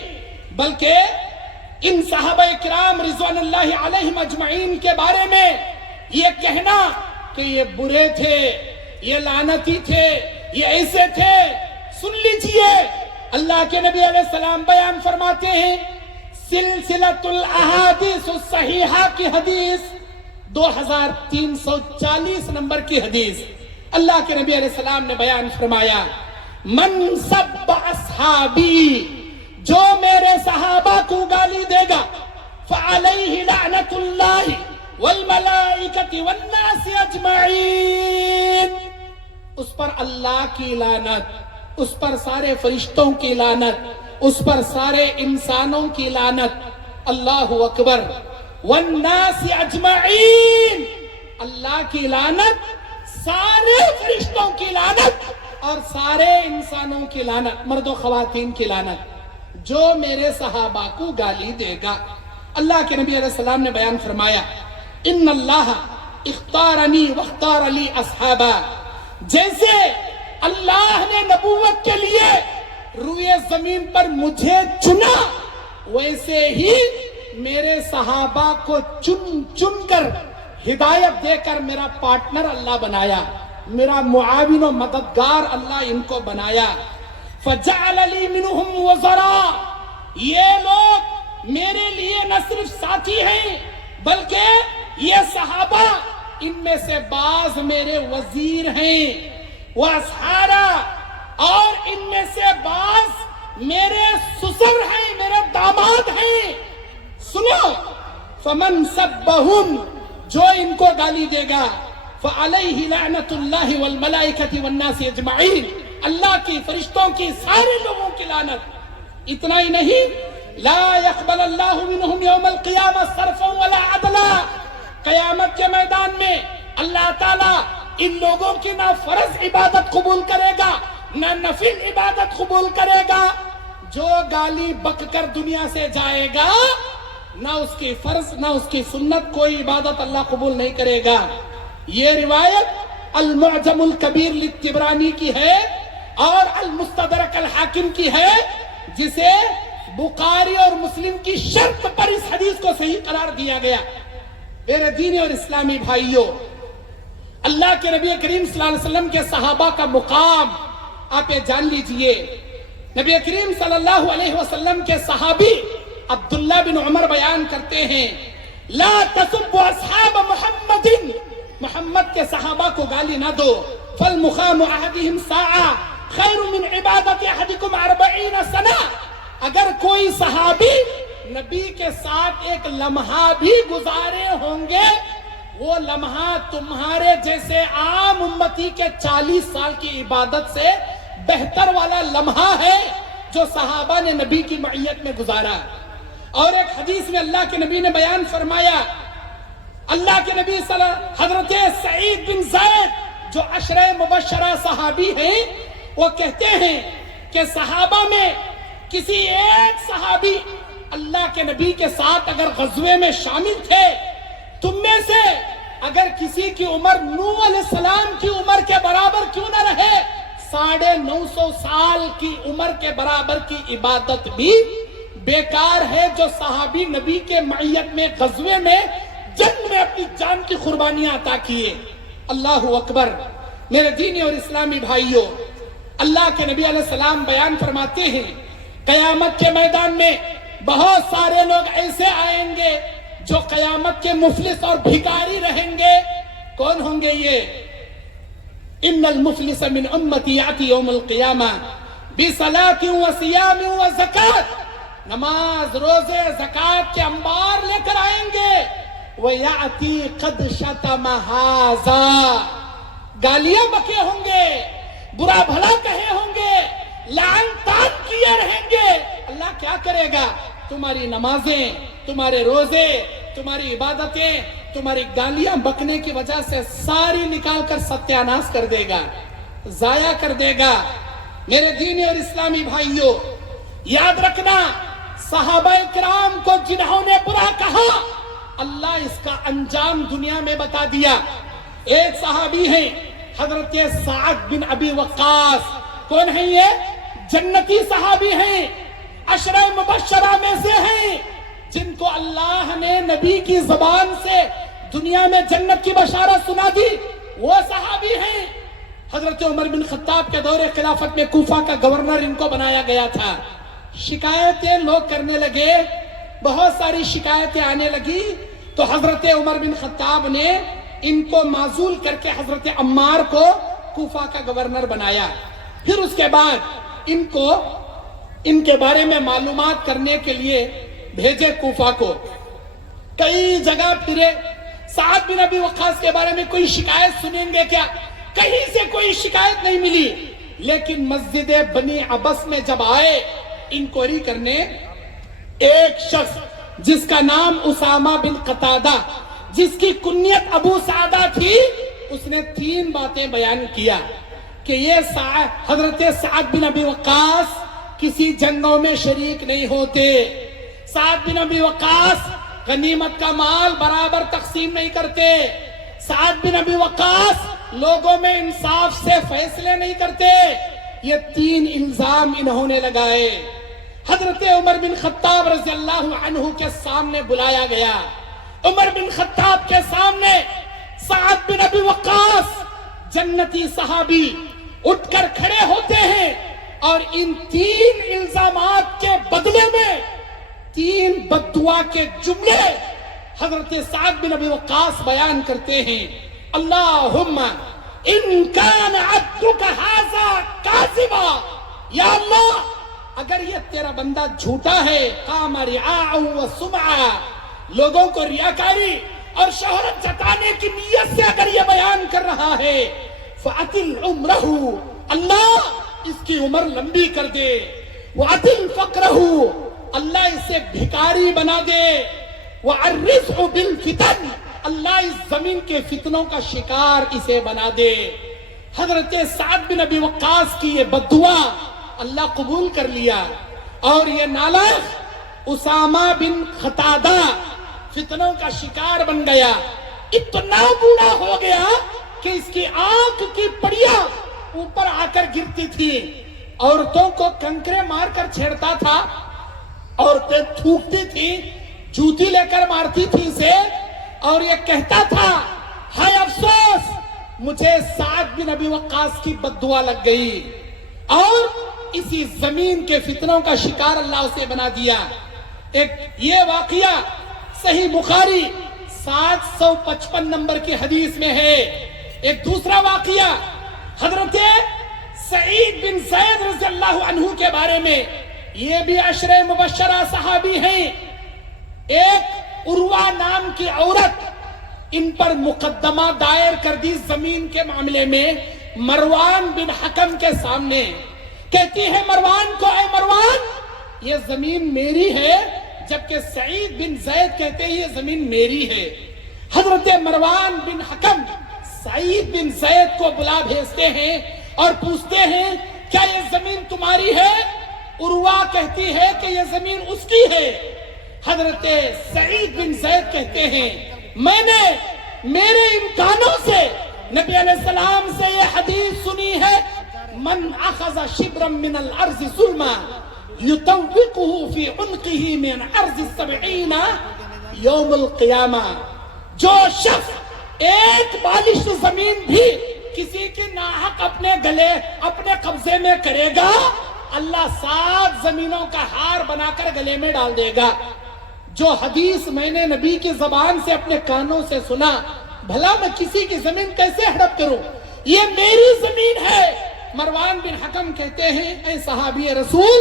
بلکہ ان صحابہ کرام رضوان اللہ علیہم اجمعین کے بارے میں یہ کہنا کہ یہ برے تھے، یہ لعنتی تھے، یہ ایسے تھے. سن لیجئے، اللہ کے نبی علیہ السلام بیان فرماتے ہیں، سلسلۃ الاحادیث الصحیحہ کی حدیث 2340 نمبر کی حدیث، اللہ کے نبی علیہ السلام نے بیان فرمایا، من سب اصحابی، جو میرے صحابہ کو گالی دے گا، فعلیہ لعنت اللہ والملائکۃ والناس اجمعین، اس پر اللہ کی لعنت، اس پر سارے فرشتوں کی لعنت، اس پر سارے انسانوں کی لعنت. اللہ اکبر. والناس اجمعین، اللہ کی لعنت، سارے فرشتوں کی لعنت اور سارے انسانوں کی لعنت، مرد و خواتین کی لعنت، جو میرے صحابہ کو گالی دے گا. اللہ کے نبی علیہ السلام نے بیان فرمایا، ان اللہ اختارنی واختار لی اصحابا، جیسے اللہ نے نبوت کے لیے روئے زمین پر مجھے چنا، ویسے ہی میرے صحابہ کو چن چن کر ہدایت دے کر میرا پارٹنر اللہ بنایا، میرا معاون و مددگار اللہ ان کو بنایا۔ فَجَعَلَ لِي مِنْهُمْ وَزَرَاءَ، یہ لوگ میرے لیے نہ صرف ساتھی ہیں بلکہ یہ صحابہ ان میں سے بعض میرے وزیر ہیں، وَأَصْحَارًا، اور ان میں سے بعض میرے سسر ہیں، میرے داماد ہیں۔ سنو، فَمَنْ سَبَّهُمْ، جو ان کو گالی دے گا، فَعَلَيْهِ لَعْنَةُ اللَّهِ وَالْمَلَائِكَةِ وَالنَّاسِ اجمعین، اللہ کی، فرشتوں کی، سارے لوگوں کی لعنت۔ اتنا ہی نہیں، لا يقبل اللہ منہم یوم القیامہ صرفا ولا عدلا، قیامت کے میدان میں اللہ تعالیٰ ان لوگوں کی نہ فرض عبادت قبول کرے گا نہ نفل عبادت قبول کرے گا۔ جو گالی بک کر دنیا سے جائے گا، نہ اس کی فرض نہ اس کی سنت، کوئی عبادت اللہ قبول نہیں کرے گا۔ یہ روایت المعجم الکبیر للطبرانی کی ہے اور المستدرک الحاکم کی ہے، جسے بخاری اور مسلم کی شرط پر اس حدیث کو صحیح قرار دیا گیا۔ میرے دینی اور اسلامی بھائیوں، اللہ کے نبی کریم صلی اللہ علیہ وسلم کے صحابہ کا مقام آپ یہ جان لیجئے۔ نبی کریم صلی اللہ علیہ وسلم کے صحابی عبداللہ بن عمر بیان کرتے ہیں، لا تسبوا اصحاب محمد، محمد کے صحابہ کو گالی نہ دو، فالمقام احدہم ساعہ خیر من عبادت احدکم 40 سنہ، اگر کوئی صحابی نبی کے ساتھ ایک لمحہ بھی گزارے ہوں گے، وہ لمحہ تمہارے جیسے عام امتی کے 40 سال کی عبادت سے بہتر والا لمحہ ہے جو صحابہ نے نبی کی معیت میں گزارا۔ اور ایک حدیث میں اللہ کے نبی نے بیان فرمایا، اللہ کے نبی حضرت سعید بن زید جو عشرہ مبشرہ صحابی ہیں، وہ کہتے ہیں کہ صحابہ میں کسی ایک صحابی اللہ کے نبی کے ساتھ اگر غزوے میں شامل تھے، تم میں سے اگر کسی کی عمر نوح علیہ السلام کی عمر کے برابر کیوں نہ رہے، 950 سال کی عمر کے برابر کی عبادت بھی بیکار ہے جو صحابی نبی کے معیت میں غزوے میں جنگ میں اپنی جان کی قربانیاں عطا کیے۔ اللہ اکبر۔ میرے دینی اور اسلامی بھائیوں، اللہ کے نبی علیہ السلام بیان فرماتے ہیں، قیامت کے میدان میں بہت سارے لوگ ایسے آئیں گے جو قیامت کے مفلس اور بھکاری رہیں گے۔ کون ہوں گے یہ؟ ان المفلس من امتی یاتی یوم القیامہ بصلاۃ وصیام وزکات، نماز، روزے، زکات کے انبار لے کر آئیں گے۔ ویاتی قد شتم ھذا، گالیاں بکے ہوں گے، برا بھلا کہے ہوں گے، لعن طعن کیے رہیں گے۔ اللہ کیا کرے گا؟ تمہاری نمازیں، تمہارے روزے، تمہاری عبادتیں، تمہاری گالیاں بکنے کی وجہ سے ساری نکال کر ستیاناش کر دے گا، ضائع کر دے گا۔ میرے دینی اور اسلامی بھائیوں، یاد رکھنا، صحابہ کرام کو جنہوں نے برا کہا، اللہ اس کا انجام دنیا میں بتا دیا۔ ایک صحابی ہیں حضرت سعد بن ابی وقاص۔ کون ہیں یہ؟ جنتی صحابی ہیں، عشرہ مبشرہ میں سے ہیں، جن کو اللہ نے نبی کی زبان سے دنیا میں جنت کی بشارت سنا دی۔ وہ صحابی ہیں۔ حضرت عمر بن خطاب کے دور خلافت میں کوفہ کا گورنر ان کو بنایا گیا تھا۔ شکایتیں لوگ کرنے لگے، بہت ساری شکایتیں آنے لگی، تو حضرت عمر بن خطاب نے ان کو معزول کر کے حضرت عمار کو کوفہ کا گورنر بنایا۔ پھر اس کے بعد ان کو ان کے بارے میں معلومات کرنے کے لیے بھیجے کوفہ کو۔ کئی جگہ پھرے، سعد بن ابی وقاص کے بارے میں کوئی شکایت سنیں گے کیا؟ کہیں سے کوئی شکایت نہیں ملی۔ لیکن مسجد بنی عبس میں جب آئے انکوائری کرنے، ایک شخص جس کا نام اسامہ بن قتادہ، جس کی کنیت ابو سعدہ تھی، اس نے 3 باتیں بیان کیا کہ یہ حضرت سعد بن ابی وقاص کسی جنگوں میں شریک نہیں ہوتے، سعد بن ابی وقاص غنیمت کا مال برابر تقسیم نہیں کرتے، سعد بن ابی وقاص لوگوں میں انصاف سے فیصلے نہیں کرتے. یہ 3 الزام انہوں نے لگائے. حضرت عمر بن خطاب رضی اللہ عنہ کے سامنے بلایا گیا. عمر بن خطاب کے سامنے سعد بن ابی وقاص جنتی صحابی اٹھ کر کھڑے ہوتے ہیں اور ان 3 الزامات کے بدلے میں 3 بددعا کے جملے حضرت سعد بن ابی وقاص بیان کرتے ہیں. اللہم ان کان عبدک ھذا کاذبا، یا اللہ اگر یہ تیرا بندہ جھوٹا ہے، قام رعاء و سمعا، لوگوں کو ریاکاری اور شہرت جتانے کی نیت سے اگر یہ بیان کر رہا ہے، فَأَطِلْ عُمْرَهُ، اللہ اس کی عمر لمبی کر دے. وَأَطِلْ فَقْرَهُ، اللہ اسے بھکاری بنا دے. وَعَرِّزْهُ بِالْفِتَنِ، اللہ اس زمین کے فتنوں کا شکار اسے بنا دے. حضرت سعد بن ابی وقاص کی یہ بددعا اللہ قبول کر لیا اور یہ نالائق اسامہ بن قتادہ فتنوں کا شکار بن گیا. اتنا بوڑھا ہو گیا کہ اس کی آنکھ کی پڑیاں اوپر آ کر گرتی تھی. عورتوں کو کنکرے مار کر چھیڑتا تھا، عورتیں تھوکتی تھی، جوتی لے کر مارتی تھی اسے، اور یہ کہتا تھا ہائے افسوس مجھے سعد بن ابی وقاص کی بددعا لگ گئی، اور اسی زمین کے فتنوں کا شکار اللہ اسے بنا دیا. ایک یہ واقعہ صحیح بخاری 755 نمبر کی حدیث میں ہے. ایک دوسرا واقعہ حضرت سعید بن زید رضی اللہ عنہ کے بارے میں، یہ بھی عشرہ مبشرہ صحابی ہیں. ایک عروہ نام کی عورت ان پر مقدمہ دائر کر دی زمین کے معاملے میں مروان بن حکم کے سامنے. کہتی ہے مروان کو، اے مروان یہ زمین میری ہے، جبکہ سعید بن زید کہتے ہیں یہ زمین میری ہے. حضرت مروان بن حکم سعید بن زید کو بلا بھیجتے ہیں اور پوچھتے ہیں کیا یہ زمین تمہاری ہے؟ عروہ کہتی ہے کہ یہ زمین اس کی ہے. حضرت سعید بن زید کہتے ہیں میں نے میرے امکانوں سے نبی علیہ السلام سے یہ حدیث سنی ہے، من اخذ شبرا من الارض ظلما یطوقه فی عنقه من ارض 70 یوم القیامہ. جو شخص ایک بالش زمین بھی کسی کی ناحق اپنے گلے اپنے قبضے میں کرے گا، اللہ 7 زمینوں کا ہار بنا کر گلے میں ڈال دے گا. جو حدیث میں نے نبی کی زبان سے اپنے کانوں سے سنا، بھلا میں کسی کی زمین کیسے ہڑپ کروں؟ یہ میری زمین ہے. مروان بن حکم کہتے ہیں اے صحابی رسول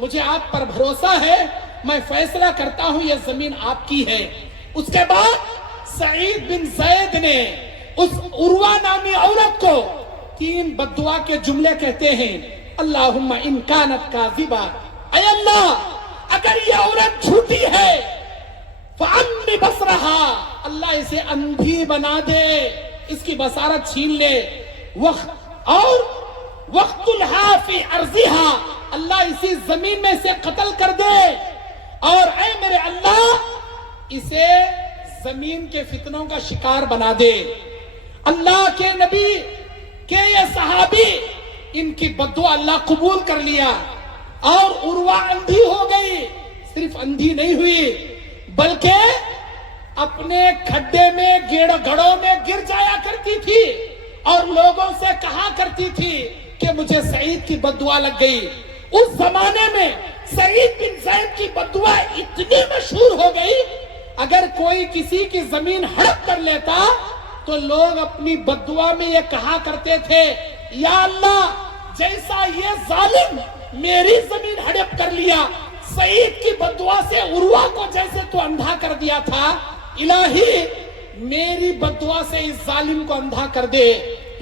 مجھے آپ پر بھروسہ ہے، میں فیصلہ کرتا ہوں یہ زمین آپ کی ہے. اس کے بعد سعید بن زید نے اس عروہ نامی عورت کو 3 بددعا کے جملے کہتے ہیں. اللہم ان کانت کاذبا، اے اللہ اگر یہ عورت جھوٹی ہے فَعَمِّ بَصْرَهَا، اللہ اسے اندھی بنا دے، اس کی بصارت چھین لے. اور وَاقْتُلْهَا فِي أَرْضِهَا، اللہ اسی زمین میں اسے قتل کر دے. اور اے میرے اللہ اسے زمین کے فتنوں کا شکار بنا دے. اللہ کے نبی کے یہ صحابی ان کی بددعا اللہ قبول کر لیا اور عروہ اندھی ہو گئی. صرف اندھی نہیں ہوئی بلکہ اپنے کھڈے میں گڑھوں میں گر جایا کرتی تھی اور لوگوں سے کہا کرتی تھی کہ مجھے سعید کی بددعا لگ گئی. اس زمانے میں سعید بن زید کی بددعا اتنی مشہور ہو گئی، اگر کوئی کسی کی زمین ہڑپ کر لیتا تو لوگ اپنی بددعا میں یہ کہا کرتے تھے یا اللہ جیسا یہ ظالم میری زمین ہڑپ کر لیا، سعید کی بددعا سے عروہ کو جیسے تو اندھا کر دیا تھا، الہی میری بددعا سے اس ظالم کو اندھا کر دے.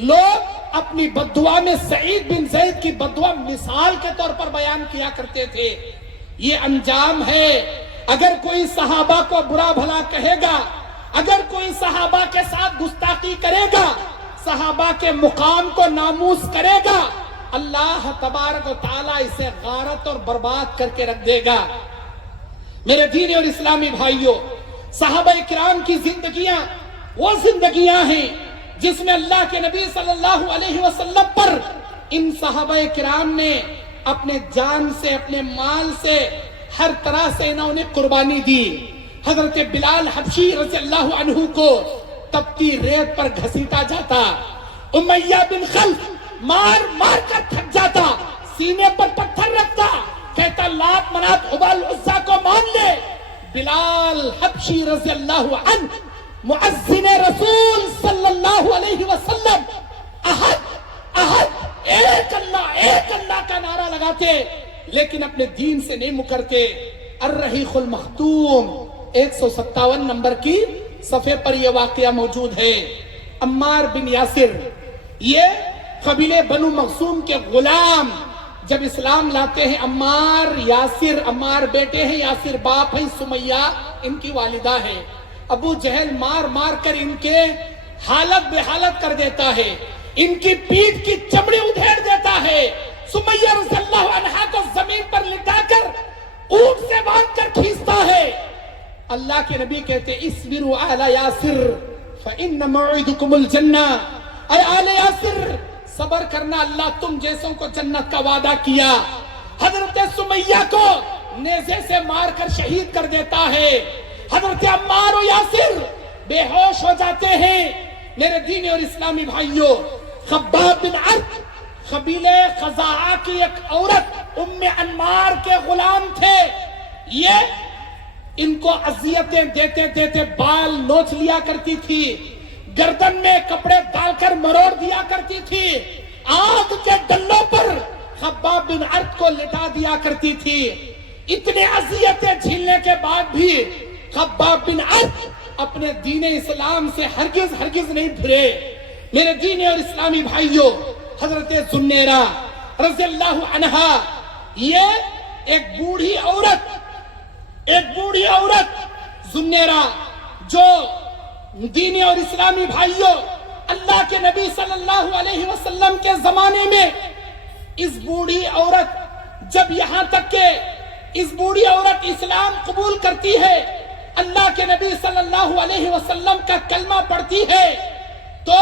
لوگ اپنی بددعا میں سعید بن زید کی بددعا مثال کے طور پر بیان کیا کرتے تھے. یہ انجام ہے. اگر کوئی صحابہ کو برا بھلا کہے گا، اگر کوئی صحابہ کے ساتھ گستاخی کرے گا، صحابہ کے مقام کو ناموس کرے گا، اللہ تبارک و تعالیٰ اسے غارت اور برباد کر کے رکھ دے گا. میرے دینی اور اسلامی بھائیوں، صحابہ کرام کی زندگیاں وہ زندگیاں ہیں جس میں اللہ کے نبی صلی اللہ علیہ وسلم پر ان صحابہ کرام نے اپنے جان سے اپنے مال سے ہر طرح سے انہوں نے قربانی دی. حضرت بلال حبشی رضی اللہ عنہ کو تپتی ریت پر گھسیٹا جاتا, امیہ بن خلف مار مار کر تھک جاتا, سینے پر پتھر رکھتا, کہتا لات منات ہبل عزا کو مان لے. بلال حبشی رضی اللہ عنہ مؤذن رسول صلی اللہ علیہ وسلم احد احد ایک اللہ کا نعرہ لگاتے, لیکن اپنے دین سے نہیں مکرتے. الرحیق المختوم 157 نمبر کی صفحے پر یہ واقعہ موجود ہے. عمار بن یاسر, یہ قبیلے بنو مخزوم کے غلام جب اسلام لاتے ہیں, عمار یاسر, عمار بیٹے ہیں, یاسر باپ ہیں, سمیہ ان کی والدہ ہے. ابو جہل مار مار کر ان کے حالت بے حالت کر دیتا ہے, ان کی پیٹھ کی چمڑی ادھیڑ دیتا ہے. سمیہ رضی اللہ عنہا کو زمین پر لٹا کر اونٹ سے باندھ کر کھینچتا ہے. اللہ کے نبی کہتے اصبروا آل یاسر فإن موعدکم الجنہ, اے آل یاسر صبر کرنا, اللہ تم جیسوں کو جنت کا وعدہ کیا. حضرت سمیہ کو نیزے سے مار کر شہید کر دیتا ہے. حضرت عمار و یاسر بے ہوش ہو جاتے ہیں. میرے دینی اور اسلامی بھائیوں, خباب بن عرب قبیلے خزاعہ کی ایک عورت ام انمار کے غلام تھے. یہ ان کو اذیتیں دیتے دیتے بال نوچ لیا کرتی تھی, گردن میں کپڑے ڈال کر مروڑ دیا کرتی تھی, آگ کے ڈلوں پر خباب بن عرب کو لٹا دیا کرتی تھی. اتنے اذیتیں جھیلنے کے بعد بھی خباب بن عرب اپنے دین اسلام سے ہرگز نہیں پھرے. میرے دین اور اسلامی بھائیوں, حضرت زنیرہ رضی اللہ عنہا, یہ ایک بوڑھی عورت زنیرہ, جو دینی اور اسلامی بھائیوں اللہ کے نبی صلی اللہ علیہ وسلم کے زمانے میں اس بوڑھی عورت جب یہاں تک کہ اس بوڑھی عورت اسلام قبول کرتی ہے, اللہ کے نبی صلی اللہ علیہ وسلم کا کلمہ پڑھتی ہے, تو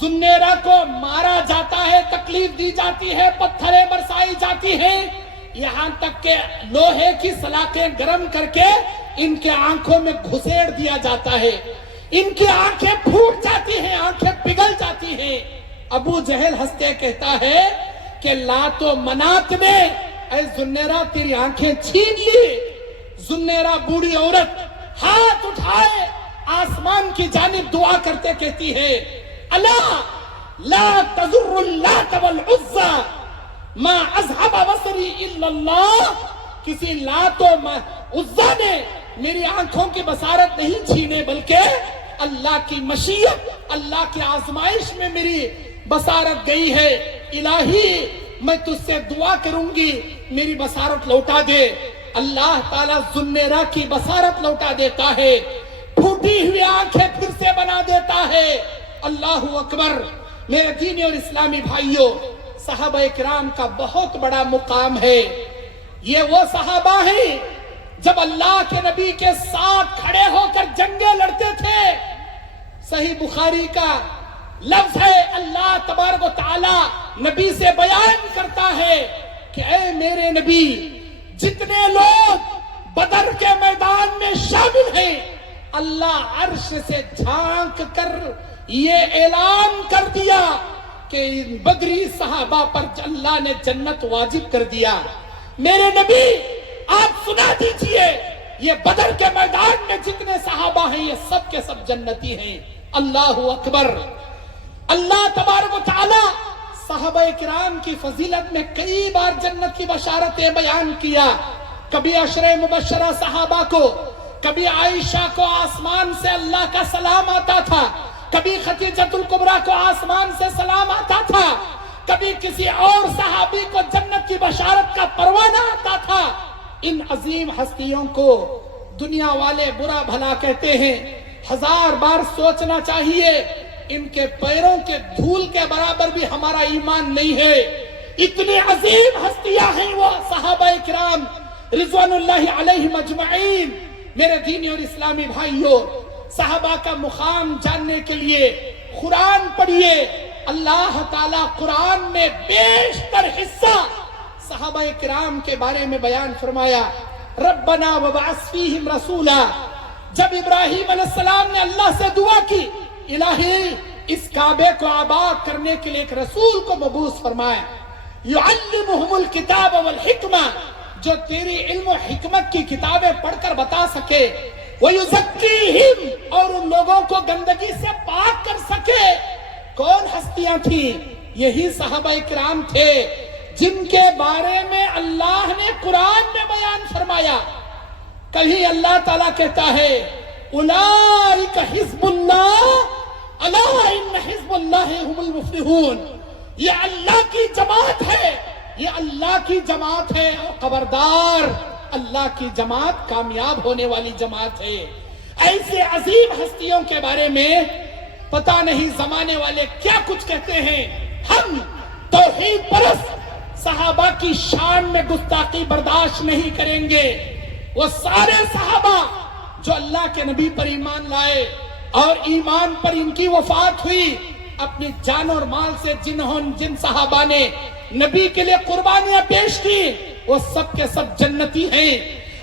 زنیرہ کو مارا جاتا ہے, تکلیف دی جاتی ہے, پتھریں برسائی جاتی ہیں, یہاں تک کہ لوہے کی سلاخیں گرم کر کے ان کے آنکھوں میں گھسیڑ دیا جاتا ہے. ان کی آنکھیں پھوٹ جاتی ہیں, آنکھیں پگھل جاتی ہیں. ابو جہل ہنستے کہتا ہے کہ لات و منات نے اے زنیرہ تیری آنکھیں چھین لی. زنیرہ بوڑھی عورت ہاتھ اٹھائے آسمان کی جانب دعا کرتے کہتی ہے, اللہ لا تضر اللات والعزى ما اذهب بصری الا اللہ. کسی لات و عزا نے میری آنکھوں کی بصارت نہیں چھینے, بلکہ اللہ کی مشیت, اللہ کی آزمائش میں میری بصارت گئی ہے. الہی میں تجھ سے دعا کروں گی میری بصارت لوٹا دے. اللہ تعالیٰ زنیرہ کی بصارت لوٹا دیتا ہے, پھوٹی ہوئی آنکھیں پھر سے بنا دیتا ہے. اللہ اکبر. میرے دینی اور اسلامی بھائیوں, صحابہ کرام کا بہت بڑا مقام ہے. یہ وہ صحابہ ہیں جب اللہ کے نبی کے ساتھ کھڑے ہو کر جنگیں لڑتے تھے. صحیح بخاری کا لفظ ہے, اللہ تبارک و تعالی نبی سے بیان کرتا ہے کہ اے میرے نبی, جتنے لوگ بدر کے میدان میں شامل ہیں, اللہ عرش سے جھانک کر یہ اعلان کر دیا کہ بدری صحابہ پر اللہ نے جنت واجب کر دیا. میرے نبی آپ سنا دیجئے, یہ بدر کے میدان میں جتنے صحابہ ہیں یہ سب کے سب جنتی ہیں. اللہ اکبر. اللہ تبارک و تعالی صحابہ کرام کی فضیلت میں کئی بار جنت کی بشارتیں بیان کیا. کبھی عشرہ مبشرہ صحابہ کو, کبھی عائشہ کو آسمان سے اللہ کا سلام آتا تھا, کبھی خدیجۃ الکبریٰ کو آسمان سے سلام آتا تھا, کبھی کسی اور صحابی کو جنت کی بشارت کا پروانہ آتا تھا. ان عظیم ہستیوں کو دنیا والے برا بھلا کہتے ہیں, 1000 بار سوچنا چاہیے. ان کے پیروں کے دھول کے برابر بھی ہمارا ایمان نہیں ہے. اتنی عظیم ہستیاں ہیں وہ صحابہ کرام رضوان اللہ علیہم اجمعین. میرے دینی اور اسلامی بھائیوں, صحابہ کا مقام جاننے کے لیے قرآن پڑھیے. اللہ تعالیٰ قرآن میں بیشتر حصہ صحابہ کرام کے بارے میں بیان فرمایا. ربنا وبعث فیہم رسولا. جب ابراہیم علیہ السلام نے اللہ سے دعا کی الہی اس کعبے کو آباد کرنے کے لیے ایک رسول کو مبعوث فرمایا. یعلمہم الکتاب والحکمہ، جو تیری علم و حکمت کی کتابیں پڑھ کر بتا سکے. وَيُزَكِّيهِمْ، اور ان لوگوں کو گندگی سے پاک کر سکے. کون ہستیاں تھیں؟ یہی صحابہ کرام تھے جن کے بارے میں اللہ نے قرآن میں بیان فرمایا. کہیں اللہ تعالیٰ کہتا ہے اولئک حزب اللہ الا ان حزب اللہ هم المفلحون. یہ اللہ کی جماعت ہے، یہ اللہ کی جماعت ہے، اور خبردار اللہ کی جماعت کامیاب ہونے والی جماعت ہے. ایسے عظیم ہستیوں کے بارے میں پتہ نہیں زمانے والے کیا کچھ کہتے ہیں. ہم توحید پرست صحابہ کی شان میں گستاخی برداشت نہیں کریں گے. وہ سارے صحابہ جو اللہ کے نبی پر ایمان لائے اور ایمان پر ان کی وفات ہوئی، اپنی جان اور مال سے جن صحابہ نے نبی کے لیے قربانیاں پیش کی، وہ سب کے سب جنتی ہیں،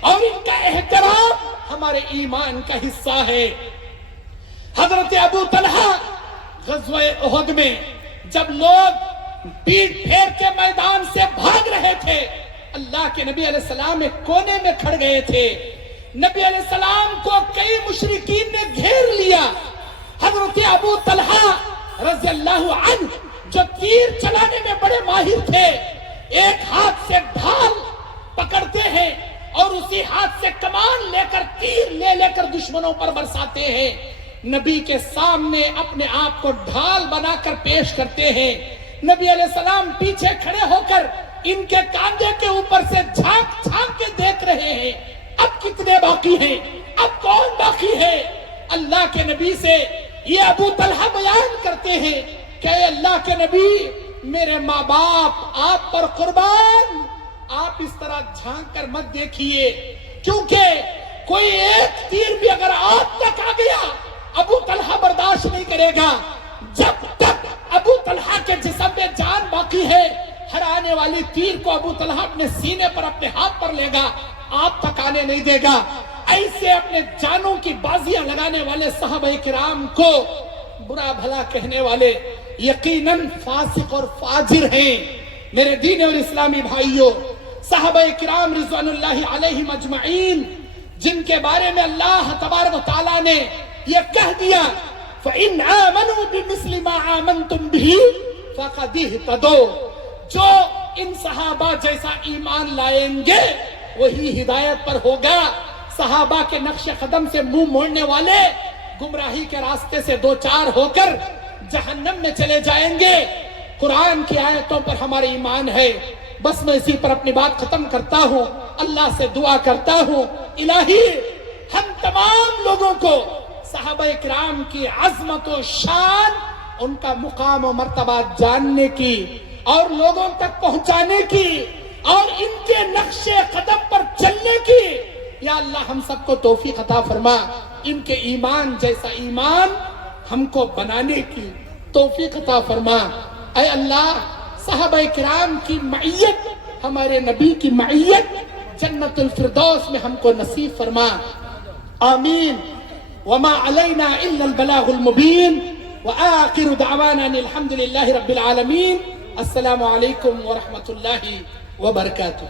اور ان کا احترام ہمارے ایمان کا حصہ ہے. حضرت ابو طلحہ غزوہ احد میں جب لوگ پیٹ پھیر کے میدان سے بھاگ رہے تھے، اللہ کے نبی علیہ السلام ایک کونے میں کھڑ گئے تھے. نبی علیہ السلام کو کئی مشرکین نے گھیر لیا. حضرت ابو طلحہ رضی اللہ عنہ جو تیر چلانے میں بڑے ماہر تھے، ایک ہاتھ سے ڈھال پکڑتے ہیں اور اسی ہاتھ سے کمان لے کر تیر لے کر دشمنوں پر برساتے ہیں. نبی کے سامنے اپنے آپ کو ڈھال بنا کر پیش کرتے ہیں. نبی علیہ السلام پیچھے کھڑے ہو کر ان کے کاندھے کے اوپر سے جھانک کے دیکھ رہے ہیں. اب کتنے باقی ہیں؟ اب کون باقی ہے؟ اللہ کے نبی سے یہ ابو طلحہ بیان کرتے ہیں کہ اے اللہ کے نبی، میرے ماں باپ آپ پر قربان، آپ اس طرح جھانک کر مت دیکھیے، کیونکہ کوئی ایک تیر بھی اگر آپ تک آ گیا ابو طلحہ برداشت نہیں کرے گا. جب تک ابو طلحہ کے جسم میں جان باقی ہے، ہر آنے والی تیر کو ابو طلحہ اپنے سینے پر اپنے ہاتھ پر لے گا، آپ تک آنے نہیں دے گا. ایسے اپنے جانوں کی بازیاں لگانے والے صحابہ کرام کو برا بھلا کہنے والے یقیناً فاسق اور فاجر ہیں. میرے دین اور اسلامی بھائیوں، صحابہ کرام رضوان اللہ علیہم اجمعین جن کے بارے میں اللہ تبارک و تعالیٰ نے یہ کہہ دیا فَإِنْ آمَنُوا بِمِثْلِ مَا آمَنْتُمْ بِهِ فَقَدْ اهْتَدَوْا. جو ان صحابہ جیسا ایمان لائیں گے وہی ہدایت پر ہوگا. صحابہ کے نقش قدم سے منہ موڑنے والے گمراہی کے راستے سے دو چار ہو کر جہنم میں چلے جائیں گے. قرآن کی آیتوں پر ہمارا ایمان ہے. بس میں اسی پر اپنی بات ختم کرتا ہوں. اللہ سے دعا کرتا ہوں الہی ہم تمام لوگوں کو صحابہ کرام کی عظمت و شان، ان کا مقام و مرتبہ جاننے کی اور لوگوں تک پہنچانے کی اور ان کے نقش قدم پر چلنے کی یا اللہ ہم سب کو توفیق عطا فرما. ان کے ایمان جیسا ایمان ہم کو بنانے کی توفیق عطا فرما. اے اللہ صحابہ کرام کی معیت، ہمارے نبی کی معیت جنت الفردوس میں ہم کو نصیب فرما. آمین. وما علینا الا البلاغ المبین. وآخر دعوانا الحمد للہ رب العالمین. السلام علیکم ورحمۃ اللہ وبرکاتہ.